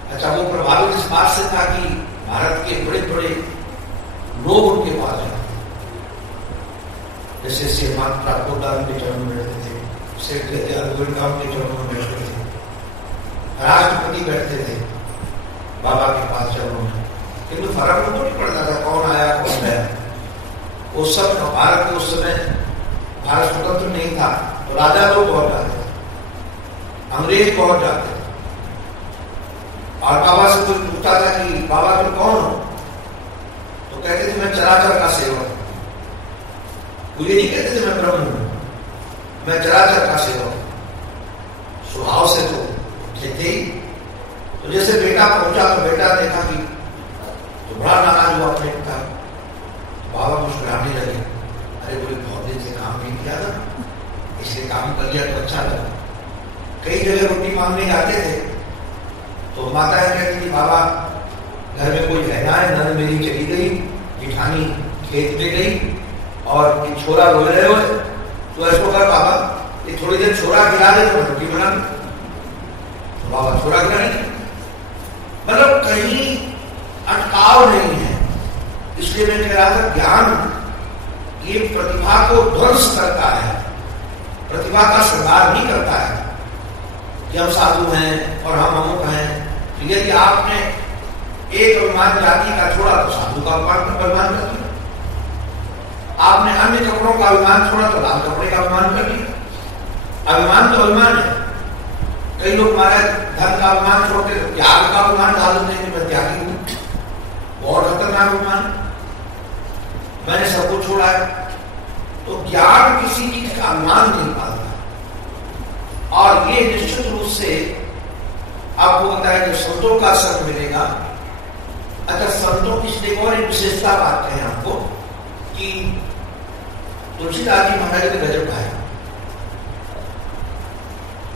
अच्छा, वो प्रभावित इस बात से था कि भारत के बड़े बड़े लोग उनके पास जाते, जैसे श्रीमान ठाकुरदास के चरणों में बैठते थे, सेठ दयाल गोविंदराम के चरणों में बैठते थे, राष्ट्रपति बैठते थे बाबा के पास चरणों में, किंतु फर्क तो नहीं पड़ता था कौन आया कौन गया। वो सब भारत के उस समय भारत स्वतंत्र नहीं था, तो राजा लोग बहुत जाते थे, अंग्रेज बहुत जाते थे। और बाबा से कोई पूछता था कि बाबा तुम कौन हो, तो कहते थे मैं चराचर का सेवक। ये नहीं कहते थे मैं ब्रह्म हूं, मैं चराचर का सेवक। स्वभाव से तो कहते ही। तो जैसे बेटा पहुंचा तो बेटा ने देखा कि तो बड़ा नाराज हुआ अपने पिता। बाबा मुस्कुराने लगे, अरे बोले बहुत दिन से काम नहीं किया था, इसलिए काम कर लिया तो अच्छा लगा। कई जगह रोटी मांगने जाते थे तो माता कहती थी बाबा घर में कोई रहना है, नन मेरी चली गई, जिठानी खेत में गई, और ये छोरा रो रहे हो, तो ऐसो कर बाबा ये थोड़ी देर छोरा गिरा दे तो रोटी बना दे। तो बाबा छोरा गिराने, मतलब कहीं अटकाव नहीं है। इसलिए मैं कह रहा था ज्ञान ये प्रतिभा को ध्वंस करता है, प्रतिभा का श्रृंगार नहीं करता है कि हम साधु हैं और हम अमुक हैं। यदि आपने एक अभिमान जाति का छोड़ा तो साधु का अभिमान कर दिया, आपने अन्य कपड़ों का अभिमान छोड़ा तो लाल कपड़े का अभिमान कर दिया। अभिमान तो अभिमान है। कई लोग हमारे धन का अभिमान छोड़ते तो त्याग का अभिमान डाल देते हैं, मैं त्यागी हूं, बहुत खतरनाक अभिमान, मैंने सब कुछ छोड़ा है। तो ज्ञान किसी चीज का अभिमान नहीं पालता, और ये निश्चित रूप से आपको बताया कि संतों का संग मिलेगा। अच्छा, संतों की इसलिए और एक विशेषता बात कहें आपको कि तुलसीदास जी महाराज ने गजब गाया,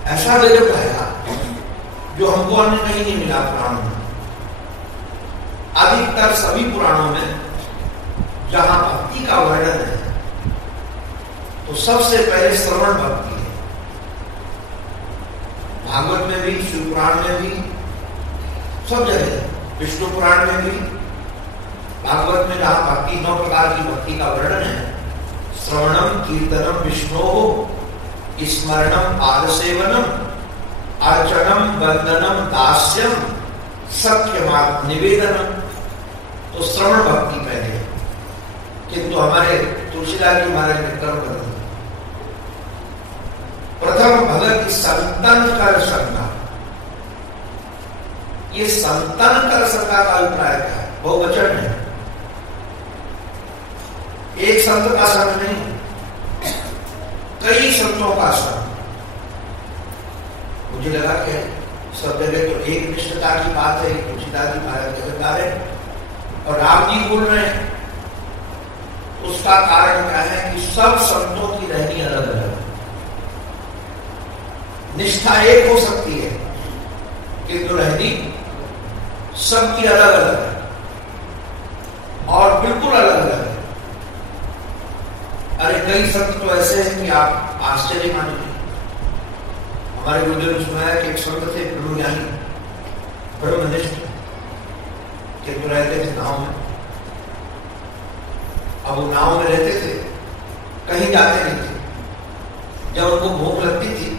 ऐसा गजब गाया जो हमको अन्य कहीं नहीं मिला पुराणों में। अधिकतर सभी पुराणों में जहां भक्ति का वर्णन है तो सबसे पहले श्रवण भक्ति है। भागवत में भी, शिव पुराण में भी, सब जगह, विष्णु पुराण में भी, भागवत में जहां भक्ति 9 प्रकार की भक्ति का वर्णन है, श्रवणम कीर्तनम विष्णु, स्मरणम पाद सेवनम, अर्चनम वंदनम दास्यम, सत्यमात्म निवेदनम, तो श्रवण भक्ति पहले है। किंतु हमारे तुलसीदास जी महाराज ने कर्म कर दिया, प्रथम भगत संतन कर संगा। ये संतन कर संगा का अभिप्राय क्या है? बहुवचन है, एक संत का संग नहीं, कई संतों का संग। मुझे लगा कि सब जगह तो एक निष्ठता की बात है, तुलसीदास जी महाराज जगतदार है और राम जी बोल रहे हैं। उसका कारण क्या है कि सब संतों की रहनी अलग अलग है। निष्ठा एक हो सकती है किंतु रहनी सबकी अलग अलग है और बिल्कुल अलग अलग है। अरे कई संत तो ऐसे हैं कि आप आश्चर्य मानेंगे। हमारे गुरुदेव ने सुनाया कि एक संत थे ब्रह्मज्ञानी, ब्रह्मनिष्ठ, किंतु रहते थे गांव में। अब वो नाव में रहते थे, कहीं जाते नहीं थे। जब उनको भूख लगती थी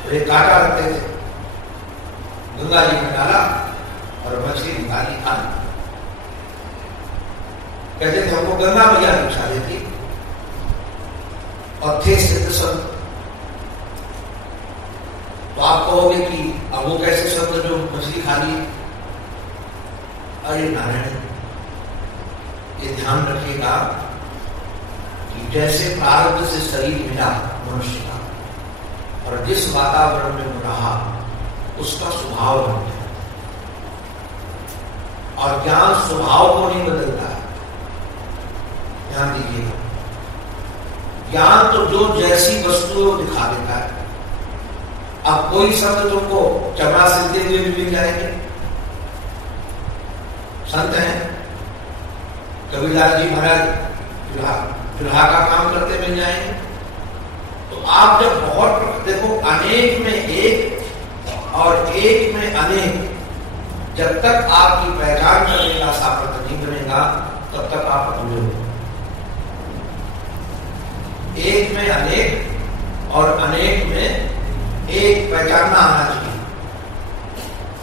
तो एक कांटा रखते थे, गंगा जी में डाला और मछली निकाली खा ली। कहते थे हमको गंगा मैया पूछा देती और थे सिद्ध संत। तो आप कहोगे कि अब वो कैसे संत जो मछली खा ली? अरे नारायण, ये ध्यान रखिएगा कि जैसे प्रारब्ध से शरीर मिला मनुष्य का और जिस वातावरण में वो रहा उसका स्वभाव बन गया। और ज्ञान स्वभाव को नहीं बदलता है, ध्यान दीजिएगा। ज्ञान तो जो जैसी वस्तु दिखा देता है। अब कोई शब्द तुमको चमड़ा सिलते हुए भी मिल जाएंगे, संत हैं। कबीरदास जी महाराज चूल्हा का काम करते मिल जाएंगे। तो आप जब बहुत देखो, अनेक में एक और एक में अनेक, जब तक आपकी पहचान करने का सामर्थ्य नहीं बनेगा तब तक आप अधूरे हो। एक में अनेक और अनेक में एक पहचानना आना चाहिए।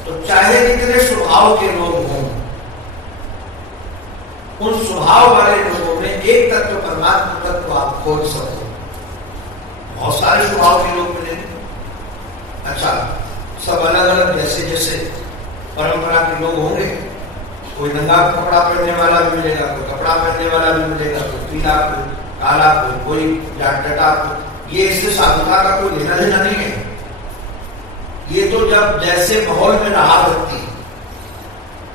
तो चाहे कितने स्वभाव के लोग हों, उन स्वभाव वाले लोगों में एक तत्व परमात्मा तत्व आप खोज सकते। बहुत सारे स्वभाव के लोग मिले, अच्छा सब अलग अलग जैसे जैसे परंपरा के लोग होंगे। कोई नंगा कपड़ा पहनने वाला भी मिलेगा, कोई कपड़ा पहनने वाला भी मिलेगा, कोई पीला, कोई काला, कोई डटा। ये इससे साधुता का कोई लेना देना नहीं है। ये तो जब जैसे माहौल में रहा व्यक्ति,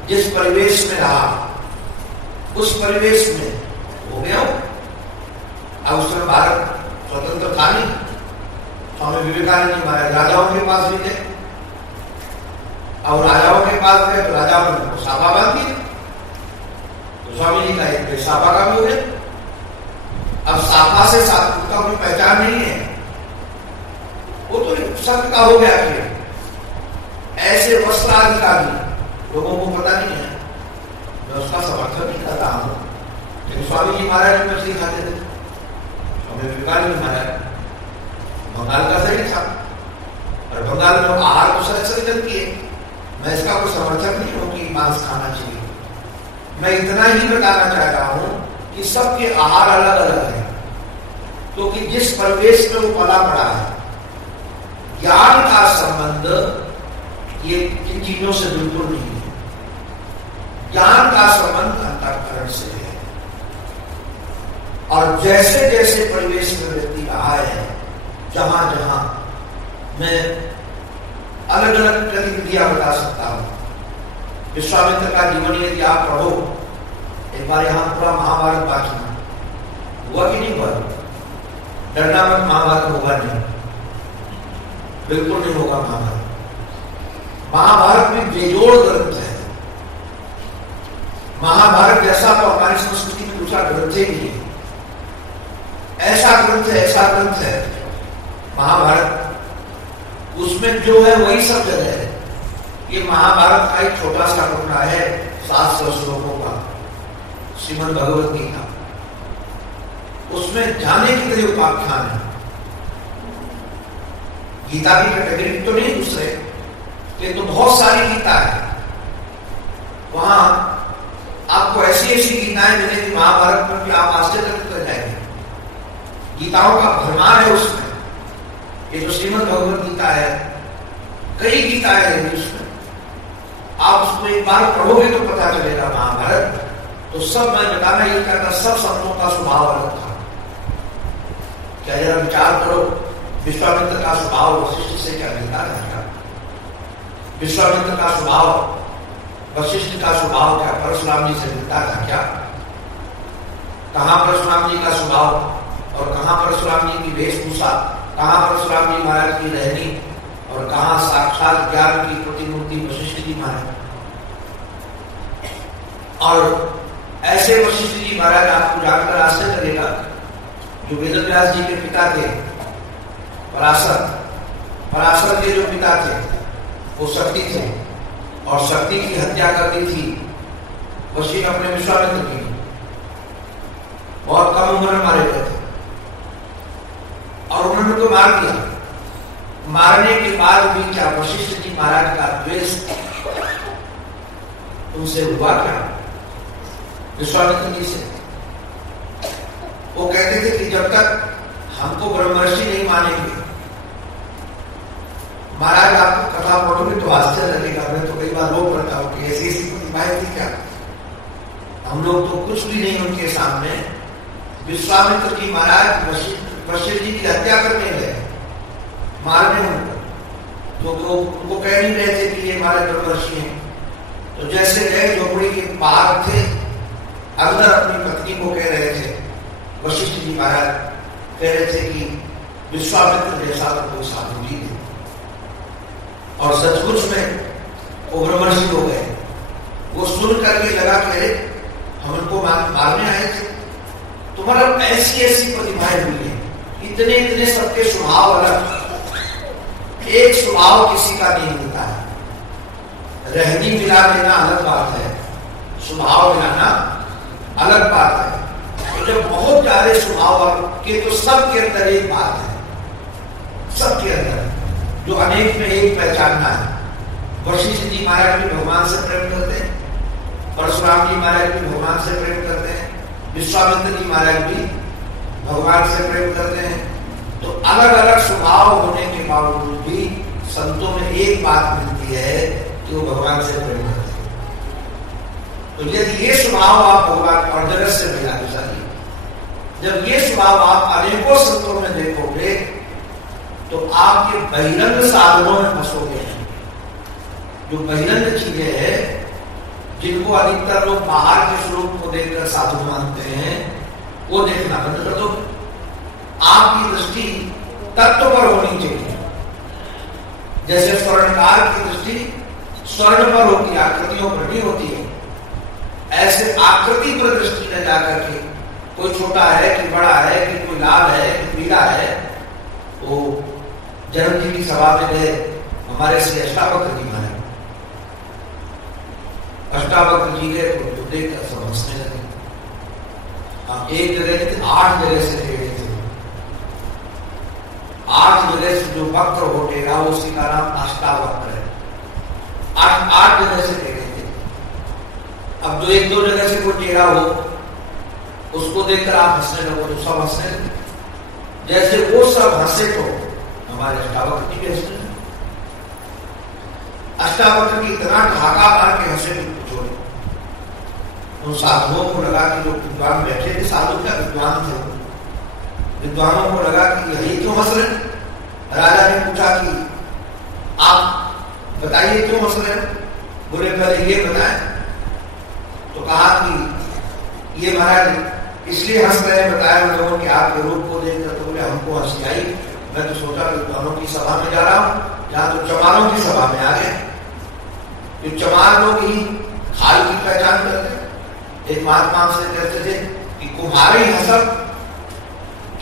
जिस परिवेश में रहा उस परिवेश में हो गया। अब उसमें भारत स्वतंत्र था नहीं। स्वामी विवेकानंद जी महाराज राजाओं के पास भी थे, और राजाओं के पास गए तो राजाओं ने साफा बांध दिया। तो स्वामी जी का एक साफा का भी हो गया। अब साफा से का कोई पहचान नहीं है, वो तो शब्द का हो गया। कि ऐसे वस्त्र आदि का भी लोगों को पता नहीं है। मैं उसका समर्थन नहीं कर रहा हूं, लेकिन स्वामी जी महाराज मछली खाते थे। स्वामी विवेकानंद महाराज बंगाल का शरीर था और बंगाल में आहार को संरक्षण करती है। मैं इसका कोई समर्थक नहीं हूं कि मांस खाना चाहिए। मैं इतना ही बताना चाह रहा हूं कि सबके आहार अलग अलग है, क्योंकि जिस परिवेश में वो पला पड़ा है। ज्ञान का संबंध ये इन चीजों से बिल्कुल नहीं है। ज्ञान का संबंध अंतःकरण से है। और जैसे जैसे परिवेश में व्यक्ति रहा है, जहां जहां मैं अलग अलग प्रतिक्रिया बता सकता हूं। विश्वामित्र का जीवन यदि आप पढ़ो, एक बार यहां पूरा महाभारत वाचना हुआ कि नहीं हुआ? डरना मत, महाभारत होगा नहीं, बिल्कुल नहीं होगा महाभारत। महाभारत में बेजोड़ ग्रंथ है। महाभारत जैसा तो हमारी संस्कृति में दूसरा ग्रंथ ही नहीं है। ऐसा ग्रंथ है महाभारत। उसमें जो है वही सब जगह है। ये महाभारत का एक छोटा सा टुकड़ा है 700 श्लोकों का, श्रीमद् भगवत गीता। उसमें जाने कितने उपाख्यान है। गीता की कैटेगरी तो नहीं दूसरे, ये तो बहुत सारी गीता है। वहां आपको ऐसी ऐसी गीताएं मिलेंगी महाभारत में कि आप आश्चर्यचकित हो जाएंगे। गीताओं का भरमार है उसमें। ये जो श्रीमद् भगवत गीता है, कई गीताएं हैं उसमें। आप उसको एक बार पढ़ोगे तो पता चलेगा महाभारत तो सब मैं बताना ये कहता, सब संतों का स्वभाव अलग था। क्या जरा विचार करो, विश्वामित्र का स्वभाव वशिष्ठ से क्या मिलता था क्या? विश्वामित्र का स्वभाव वशिष्ठ का स्वभाव क्या परशुराम जी से मिलता था क्या? कहाँ परशुराम जी का स्वभाव और कहाँ परशुराम जी की वेशभूषा, कहाँ परशुराम जी महाराज की रहनी और कहाँ साक्षात ज्ञान की प्रतिमूर्ति वशिष्ठ जी महाराज। और ऐसे वशिष्ठ जी महाराज आपको जानकर आश्चर्य लगेगा, जो वेदव्यास जी के पिता थे पराशर के जो पिता थे वो शक्ति थे, और शक्ति की हत्या कर दी थी वशिष्ठ अपने विश्वामित्र की। बहुत कम उम्र में मारे गए थे और उन्होंने तो मार दिया। मारने के बाद भी क्या वशिष्ठ जी महाराज का द्वेष उनसे हुआ क्या? विश्वामित्र जी से वो कहते थे कि जब तक हमको ब्रह्मर्षि नहीं मानेंगे, महाराज आपको कथा पढ़ोगे तो आश्चर्य लगेगा। मैं तो कई बार रो पड़ता हूँ कि ऐसी ऐसी प्रतिभाएं थी क्या? हम लोग तो कुछ भी नहीं उनके सामने। विश्वामित्र जी महाराज वशिष्ठ जी की हत्या करने गए, मारने उनको, क्योंकि वो उनको कह नहीं रहे थे कि ये हमारे ब्रह्मर्षि हैं। तो जैसे गए झोपड़ी के बाहर थे, अंदर अपनी पत्नी को कह रहे थे, वशिष्ठ जी महाराज कह रहे थे कि विश्वामित्र जैसा तो कोई साधु जी थे, और सचमुच में वो ब्रह्मर्षि हो गए। वो सुन करके लगा कि हम उनको मारने आए थे। तो मतलब ऐसी ऐसी प्रतिभाएं हुई है, इतने इतने सबके स्वभाव अलग, एक स्वभाव किसी का नहीं मिलता है। रहनी मिला देना अलग बात है, स्वभाव मिलाना अलग बात है। तो जब बहुत ज्यादा स्वभाव के, तो सबके अंदर एक बात है, सबके अंदर जो अनेक में एक पहचानना है। वशिष्ठ जी महाराज भी भगवान से प्रेम करते हैं, परशुराम जी महाराज भी भगवान से प्रेम करते हैं, विश्वामित्र जी महाराज भी भगवान से प्रेम करते हैं। तो अलग अलग स्वभाव होने के बावजूद भी संतों में एक बात मिलती है कि वो भगवान से प्रेम करते हैं। तो यदि ये स्वभाव आप भगवान और जगत से मिला चाहिए, जब ये स्वभाव आप अनेकों संतों में देखोगे तो आपके बहिरंग साधनों में फंसोगे। जो बहिरंग चीजें हैं, जिनको अधिकतर लोग बाहर के स्वरूप को देखकर साधु मानते हैं, वो देखना बंद कर दो। आपकी दृष्टि तत्व पर होनी चाहिए। जैसे स्वर्णकार की दृष्टि स्वर्ण पर होती है, आकृतियों पर नहीं होती है। ऐसे आकृति पर दृष्टि न जाकर के कोई छोटा है कि बड़ा है कि कोई लाल है कि पीला है। वो जन्म जी की सभा में गए हमारे श्री अष्टावक्र जी महाराज, अष्टावक्र जी गए तो देखकर सब हंसने लगे। हम एक जगह थे, 8 जगह से टेढ़े थे। 8 जगह से जो वक्र हो टेढ़ा, उसी का नाम अष्टावक्र है। 8 जगह से टेढ़े थे। अब जो 1-2 जगह से कोई टेढ़ा हो, उसको देखकर आप हंसने लगो तो सब हंसने लगे। जैसे वो सब हंसे तो हमारे अष्टावक्र जी भी हंसने लगे। अष्टावक्र की इतना ढाका मार के हंसे छोड़े। उन साधुओं को लगा कि जो विद्वान बैठे थे, साधु क्या विद्वान थे, विद्वानों को लगा कि यही क्यों हंस रहे। राजा ने पूछा कि आप बताइए क्यों हंस रहे। बोले पहले ये बताएं। तो कहा कि ये महाराज इसलिए हंस रहे हैं, बताया उन लोगों कि आपके रूप को देखकर। तो बोले हमको हंसी आई, मैं तो सोचा विद्वानों की सभा में जा रहा हूँ, जहाँ तो चमारों की सभा में आ गए। जो चमार लोग ही खाल की पहचान करते। एक महात्मा से कहते थे कि कुम्हारी हंसब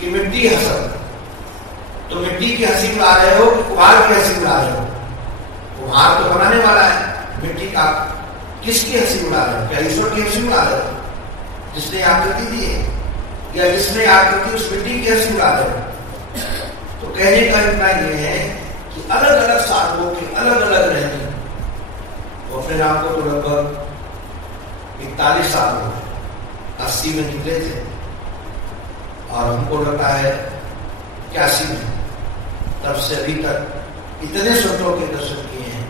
कि मिट्टी हंसब, तो मिट्टी की हंसी उड़ा रहे हो कि कुम्हार की हंसी उड़ा रहे हो। कुम्हार तो बनाने वाला है, मिट्टी का किसकी हंसी उड़ा रहे हो? क्या ईश्वर की हंसी उड़ा रहे हो, जिसने आकृति दी है, या जिसने आकृति उस मिट्टी की हंसी उड़ा रहे हो? तो कहने का अभिप्राय यह है कि अलग अलग साधुओं के अलग अलग रहने। तो अपने राम को तो लगभग 41 साल हो गए, 80 में निकले थे और हमको लगता है 81 में। तब से अभी तक इतने संतों के दर्शन किए हैं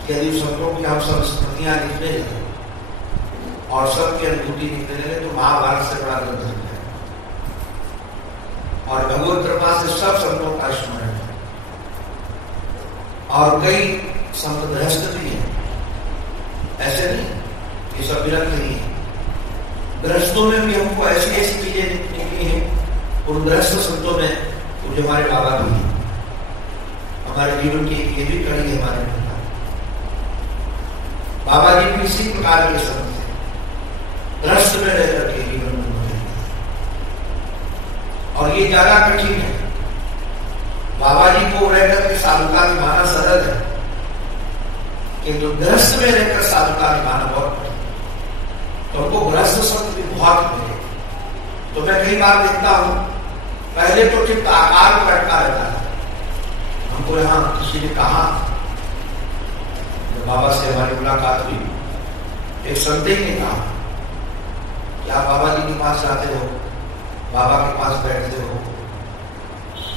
कि यदि संतों की हम सब स्मृतियां लिखने लगे और सबकी अनुभूति निकलने लगे तो महाभारत से बड़ा ग्रंथ है। और भगवत कृपा से सब संतों का स्मरण है। और कई संत गृहस्थ भी हैं, ऐसे नहीं ये सब विरक्त नहीं है। गृहस्थों में भी हमको ऐसी ऐसी चीजें निकली हैं। उन गृहस्थ संतों में वो जो हमारे बाबा भी हैं, हमारे जीवन की ये भी कड़ी है। हमारे बाबा जी भी इसी प्रकार के संत थे, गृहस्थ में रहकर के जीवन में होते। और ये ज्यादा कठिन है। बाबा जी को रहकर के साधुता निभाना सरल है, किंतु गृहस्थ में रहकर साधुता निभाना बहुत कठिन। तो उनको गृहस्थ संत भी बहुत मिले। तो मैं कई बार देखता हूं, पहले तो चित्त आकार में लटका रहता है। हमको यहाँ किसी ने कहा, जब बाबा से हमारी मुलाकात हुई, एक संत ने कहा कि आप बाबा जी के पास जाते हो, बाबा के पास बैठते हो,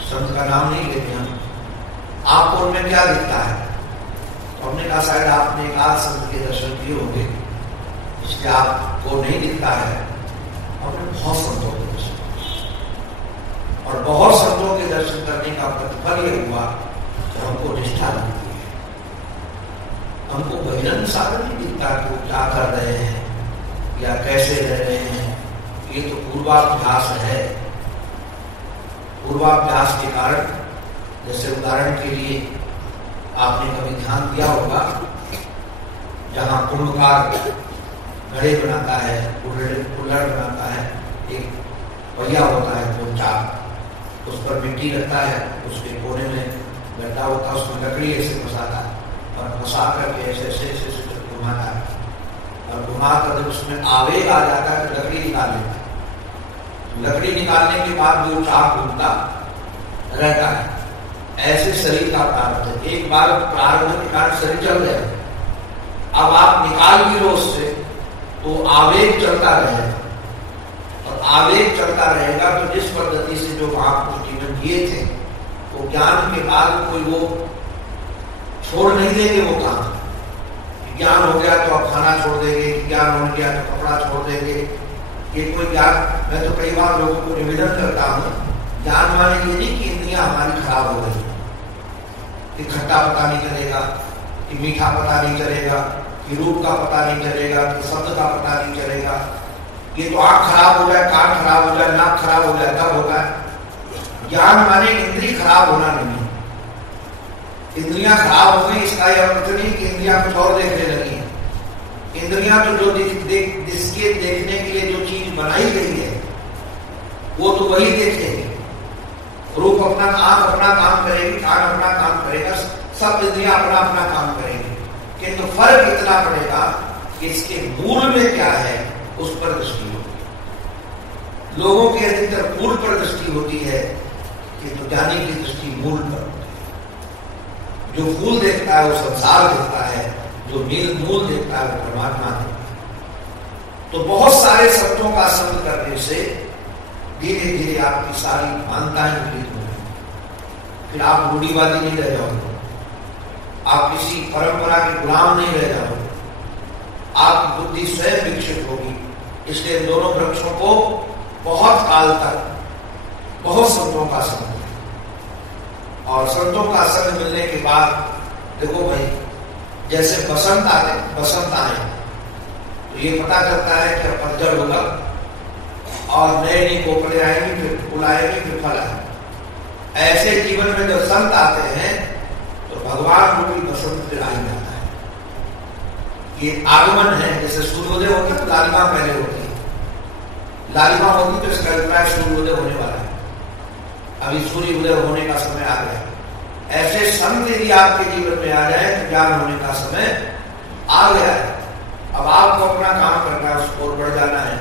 संत का नाम नहीं लेते हम, आपको उनमें क्या दिखता है? तो हमने कहा शायद आपने एक आध संत के दर्शन किए होंगे, इसलिए आपको नहीं दिखता है। हमने बहुत संतों के दर्शन, और बहुत संतों के दर्शन करने का प्रतिफल यह हुआ कि हमको निष्ठा मिलती है। हमको बहिरंग साधन नहीं दिखता कि वो क्या कर रहे हैं या कैसे रह रहे हैं। ये तो पूर्वाभ्यास है। पूर्वाभ्यास के कारण, जैसे उदाहरण के लिए आपने कभी ध्यान दिया होगा, जहां कुंभकार घड़े बनाता है, कुल्हड़ बनाता है, एक पहिया होता है जो चार, उस पर मिट्टी रखता है, उसके कोने में गड्ढा होता है, उसमें लकड़ी ऐसे फंसाता है और फंसा करके ऐसे ऐसे ऐसे घुमाता है, और घुमा कर जब उसमें आवेग आ जाता है तो लकड़ी निकाल लेता है। लकड़ी निकालने के बाद वो चाक घूमता रहता है। ऐसे शरीर का प्रारब्ध है। एक बार प्रारब्ध के कारण शरीर चल गया, अब आप निकाल भी लो उससे तो आवेग चलता रहेगा, और आवेग चलता रहेगा तो जिस पद्धति से जो महापुरुष जीवन किए थे, वो ज्ञान के बाद कोई वो छोड़ नहीं देंगे वो काम। ज्ञान हो गया तो आप खाना छोड़ देंगे, ज्ञान हो गया तो कपड़ा छोड़ देंगे, ये कोई ज्ञान। मैं तो कई बार लोगों को निवेदन करता हूँ, ज्ञान माने ये नहीं कि इंद्रियां हमारी खराब हो गई, कि खट्टा पता नहीं चलेगा, कि मीठा पता नहीं चलेगा, कि रूप का पता नहीं चलेगा, कि शब्द का पता नहीं चलेगा। ये तो आंख खराब हो जाए, कान खराब हो जाए, नाक खराब हो जाए, तब होता है। ज्ञान माने इंद्रिय खराब होना नहीं। इंद्रियां खराब हो गई इसका यह अर्थ नहीं कि इंद्रियां कुछ और देखने लगी है। इंद्रियां तो जो जिसके देखने के लिए जो चीज बनाई गई है वो तो वही देखेंगे। रूप अपना, आंख अपना काम करेगी, कान अपना काम करेगा, सब इंद्रियां अपना अपना काम करेंगे, किंतु फर्क इतना पड़ेगा कि इसके मूल में क्या है उस पर दृष्टि होती। लोगों के अधिकतर मूल पर दृष्टि होती है, किंतु ज्ञानी की दृष्टि मूल पर होती है। जो फूल देखता है वो संसार देखता है, जो मूल देखता है वो परमात्मा देखता है। तो बहुत सारे शब्दों का संग करने से धीरे धीरे आपकी सारी मान्यताएं विपरीत हो जाएंगी। फिर आप रूढ़िवादी नहीं रह जाओगे, आप किसी परंपरा के गुलाम नहीं रह जाओगे, आपकी बुद्धि स्वयं विकसित होगी। इसलिए दोनों वृक्षों को बहुत काल तक बहुत संतों का संग, और संतों का संग मिलने के बाद देखो भाई, जैसे बसंत आए तो ये पता चलता है कि अब पतझड़ होगा और नए नई कोपले आएंगे, फिर फूल आएंगे, फिर फल आएंगे। ऐसे जीवन में जब संत आते हैं तो भगवान रूपी बसंत फिर आ जाता है। ये आगमन है। जैसे सूर्योदय होता है तो लालिमा पहले होती है, लालिमा होती तो इसका अभिप्राय सूर्योदय होने वाला है, अभी सूर्य उदय होने का समय आ गया। ऐसे संत यदि आपके जीवन में आ जाए तो ज्ञान होने का समय आ गया है। अब आपको अपना काम करना है, उसको बढ़ जाना है।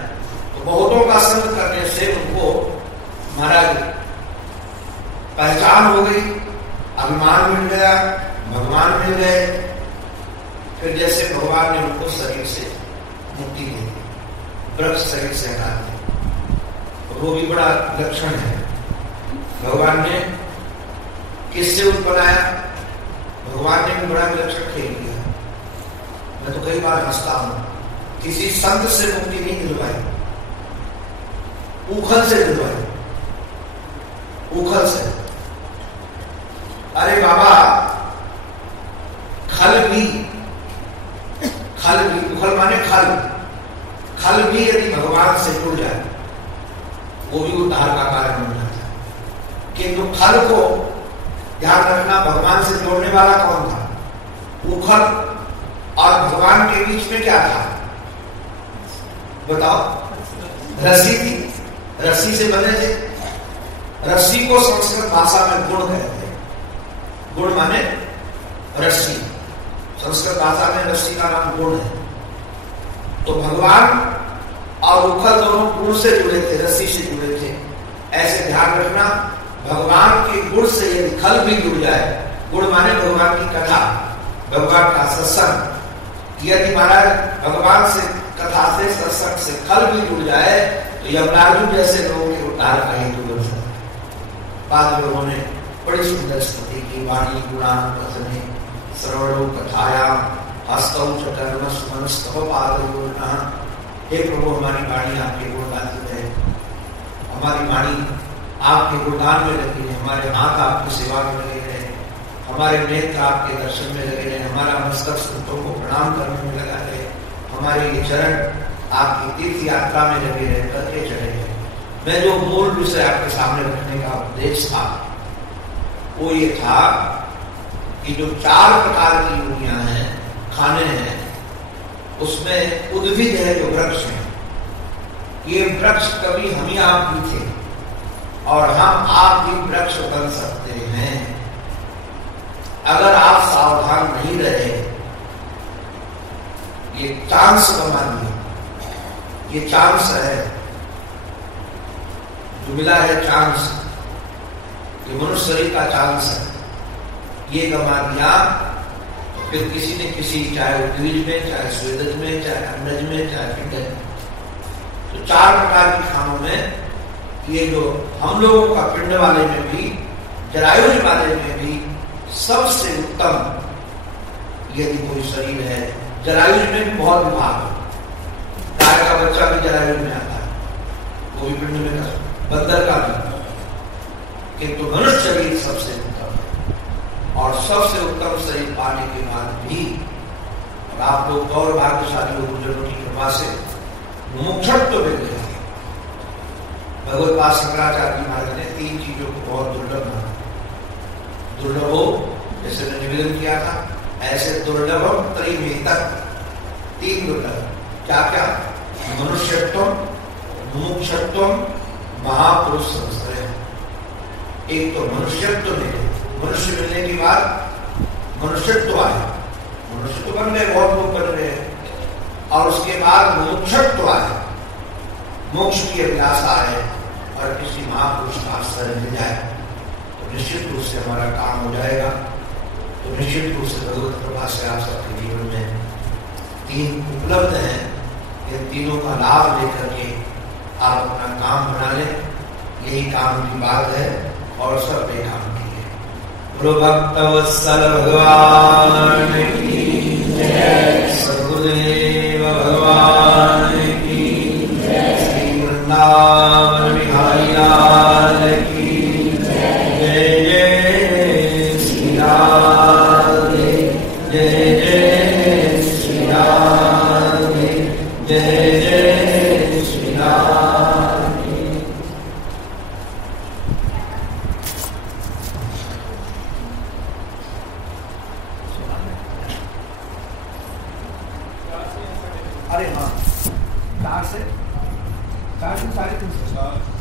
तो बहुतों का संग करने से उनको महाराज पहचान हो गई, अभिमान मिल गया, भगवान मिल गए। फिर जैसे भगवान ने उनको शरीर से मुक्ति दे दी, वृक्ष शरीर से हटा दिया, वो भी बड़ा लक्षण है। भगवान ने किससे उत्पन्न आया? भगवान ने भी बड़ा विलक्षण खेल किया। मैं तो कई बार हंसता हूं, किसी संत से मुक्ति नहीं दिलवाई, उखल से दिलवाई, उखल से। अरे बाबा, खल भी, उखल माने खल भी यदि भगवान से जुड़ जाए वो भी उद्धार का कारण बन जाता है। किंतु खल को ध्यान रखना, भगवान से जोड़ने वाला कौन था? उखल और भगवान के बीच में क्या था बताओ? रस्सी थी, रस्सी से बने थे। रस्सी को संस्कृत भाषा में गुण कहते हैं। गुण माने रस्सी, संस्कृत भाषा में रस्सी का नाम गुण है। तो भगवान और उखल दोनों गुण से जुड़े थे, रस्सी से जुड़े थे। ऐसे ध्यान रखना, भगवान के गुण से यदि खल भी जुड़ जाए, गुण माने भगवान की कथा, भगवान का सत्संग, यदि महाराज भगवान से कथा से सत्संग से खल भी जुड़ जाए तो यमराजू जैसे लोगों के उद्धार का हेतु बन सकता है। बाद लोगों ने बड़ी सुंदर स्तुति की, वाणी गुणानुपतने श्रवणो कथायाम हस्तौ च कर्मसु पादयोर्नः। हे प्रभु, हमारी वाणी आपके गुण गाती है, हमारी वाणी आपके गुणगान में लगी है, हमारे हाथ आपकी सेवा में लगे हैं, हमारे नेत्र आपके दर्शन में लगे हैं, हमारा मस्तक संतों को प्रणाम करने में लगा है, हमारे ये चरण आपकी तीर्थ यात्रा में लगे हैं, करके चले हैं। मैं जो मूल विषय आपके सामने रखने का उद्देश्य था वो ये था कि जो 4 प्रकार की योनियां हैं, खाने हैं, उसमें उद्भिद है जो वृक्ष है। ये वृक्ष कभी हम ही आप भी थे और हम आप भी वृक्ष बन सकते हैं अगर आप सावधान नहीं रहे। ये चांस बना दिया, ये चांस है जो मिला है, चांस, ये मनुष्य शरीर का चांस है, ये गंवा दिया। फिर किसी ने किसी, चाहे उद्भिज में, चाहे स्वेदज में, चाहे अंडज में, चाहे पिंडज में, तो 4 प्रकार के खानों में ये जो हम लोगों का पिंड वाले में भी, जरायुज वाले में भी सबसे उत्तम यदि कोई शरीर है, जरायुज में भी बहुत विभाग है। गाय का बच्चा भी जरायुज में आता है, वो भी पिंड में था, बंदर का भी, किंतु मनुष्य शरीर सबसे उत्तम है। और सबसे उत्तम शरीर पाने के बाद भी, और आप लोग और भाग्यशाली लोग गुरुजनों की कृपा से मुमुक्षुत्व मिल गया। भगवत पाद शंकराचार्य महाराज ने 3 चीजों को बहुत दुर्लभ माना। दुर्लभ हो, जैसे ने निवेदन किया था, ऐसे दुर्लभम त्रिमेतक, 3 दुर्लभ। क्या क्या? मनुष्यत्व, मुमुक्षुत्व, महापुरुष संश्रय। एक तो मनुष्यत्व मिले, मनुष्य मिलने के बाद मनुष्यत्व आए, मनुष्य तो बन गए, बहुत लोग बन रहे हैं, और उसके बाद मुमुक्षुत्व आए, मोक्ष की अभिलाषा है, और किसी महापुरुष का आश्रय मिल जाए तो निश्चित रूप से हमारा काम हो जाएगा। तो निश्चित रूप से भगवत कृपा से आप सबके जीवन में 3 उपलब्ध हैं, इन तीनों का लाभ लेकर के आप अपना काम बना लें, यही काम की बात है, और सब बेकाम की है। बोलो भक्तवत्सल भगवान की जय, सद्गुरुदेव भगवान की जय, श्री वृंदावन बिहारी लाल की जय, जय श्री राधे, जय जय श्री राधे, जय जय श्री राधे। अरे हाँ, 4 से 3:30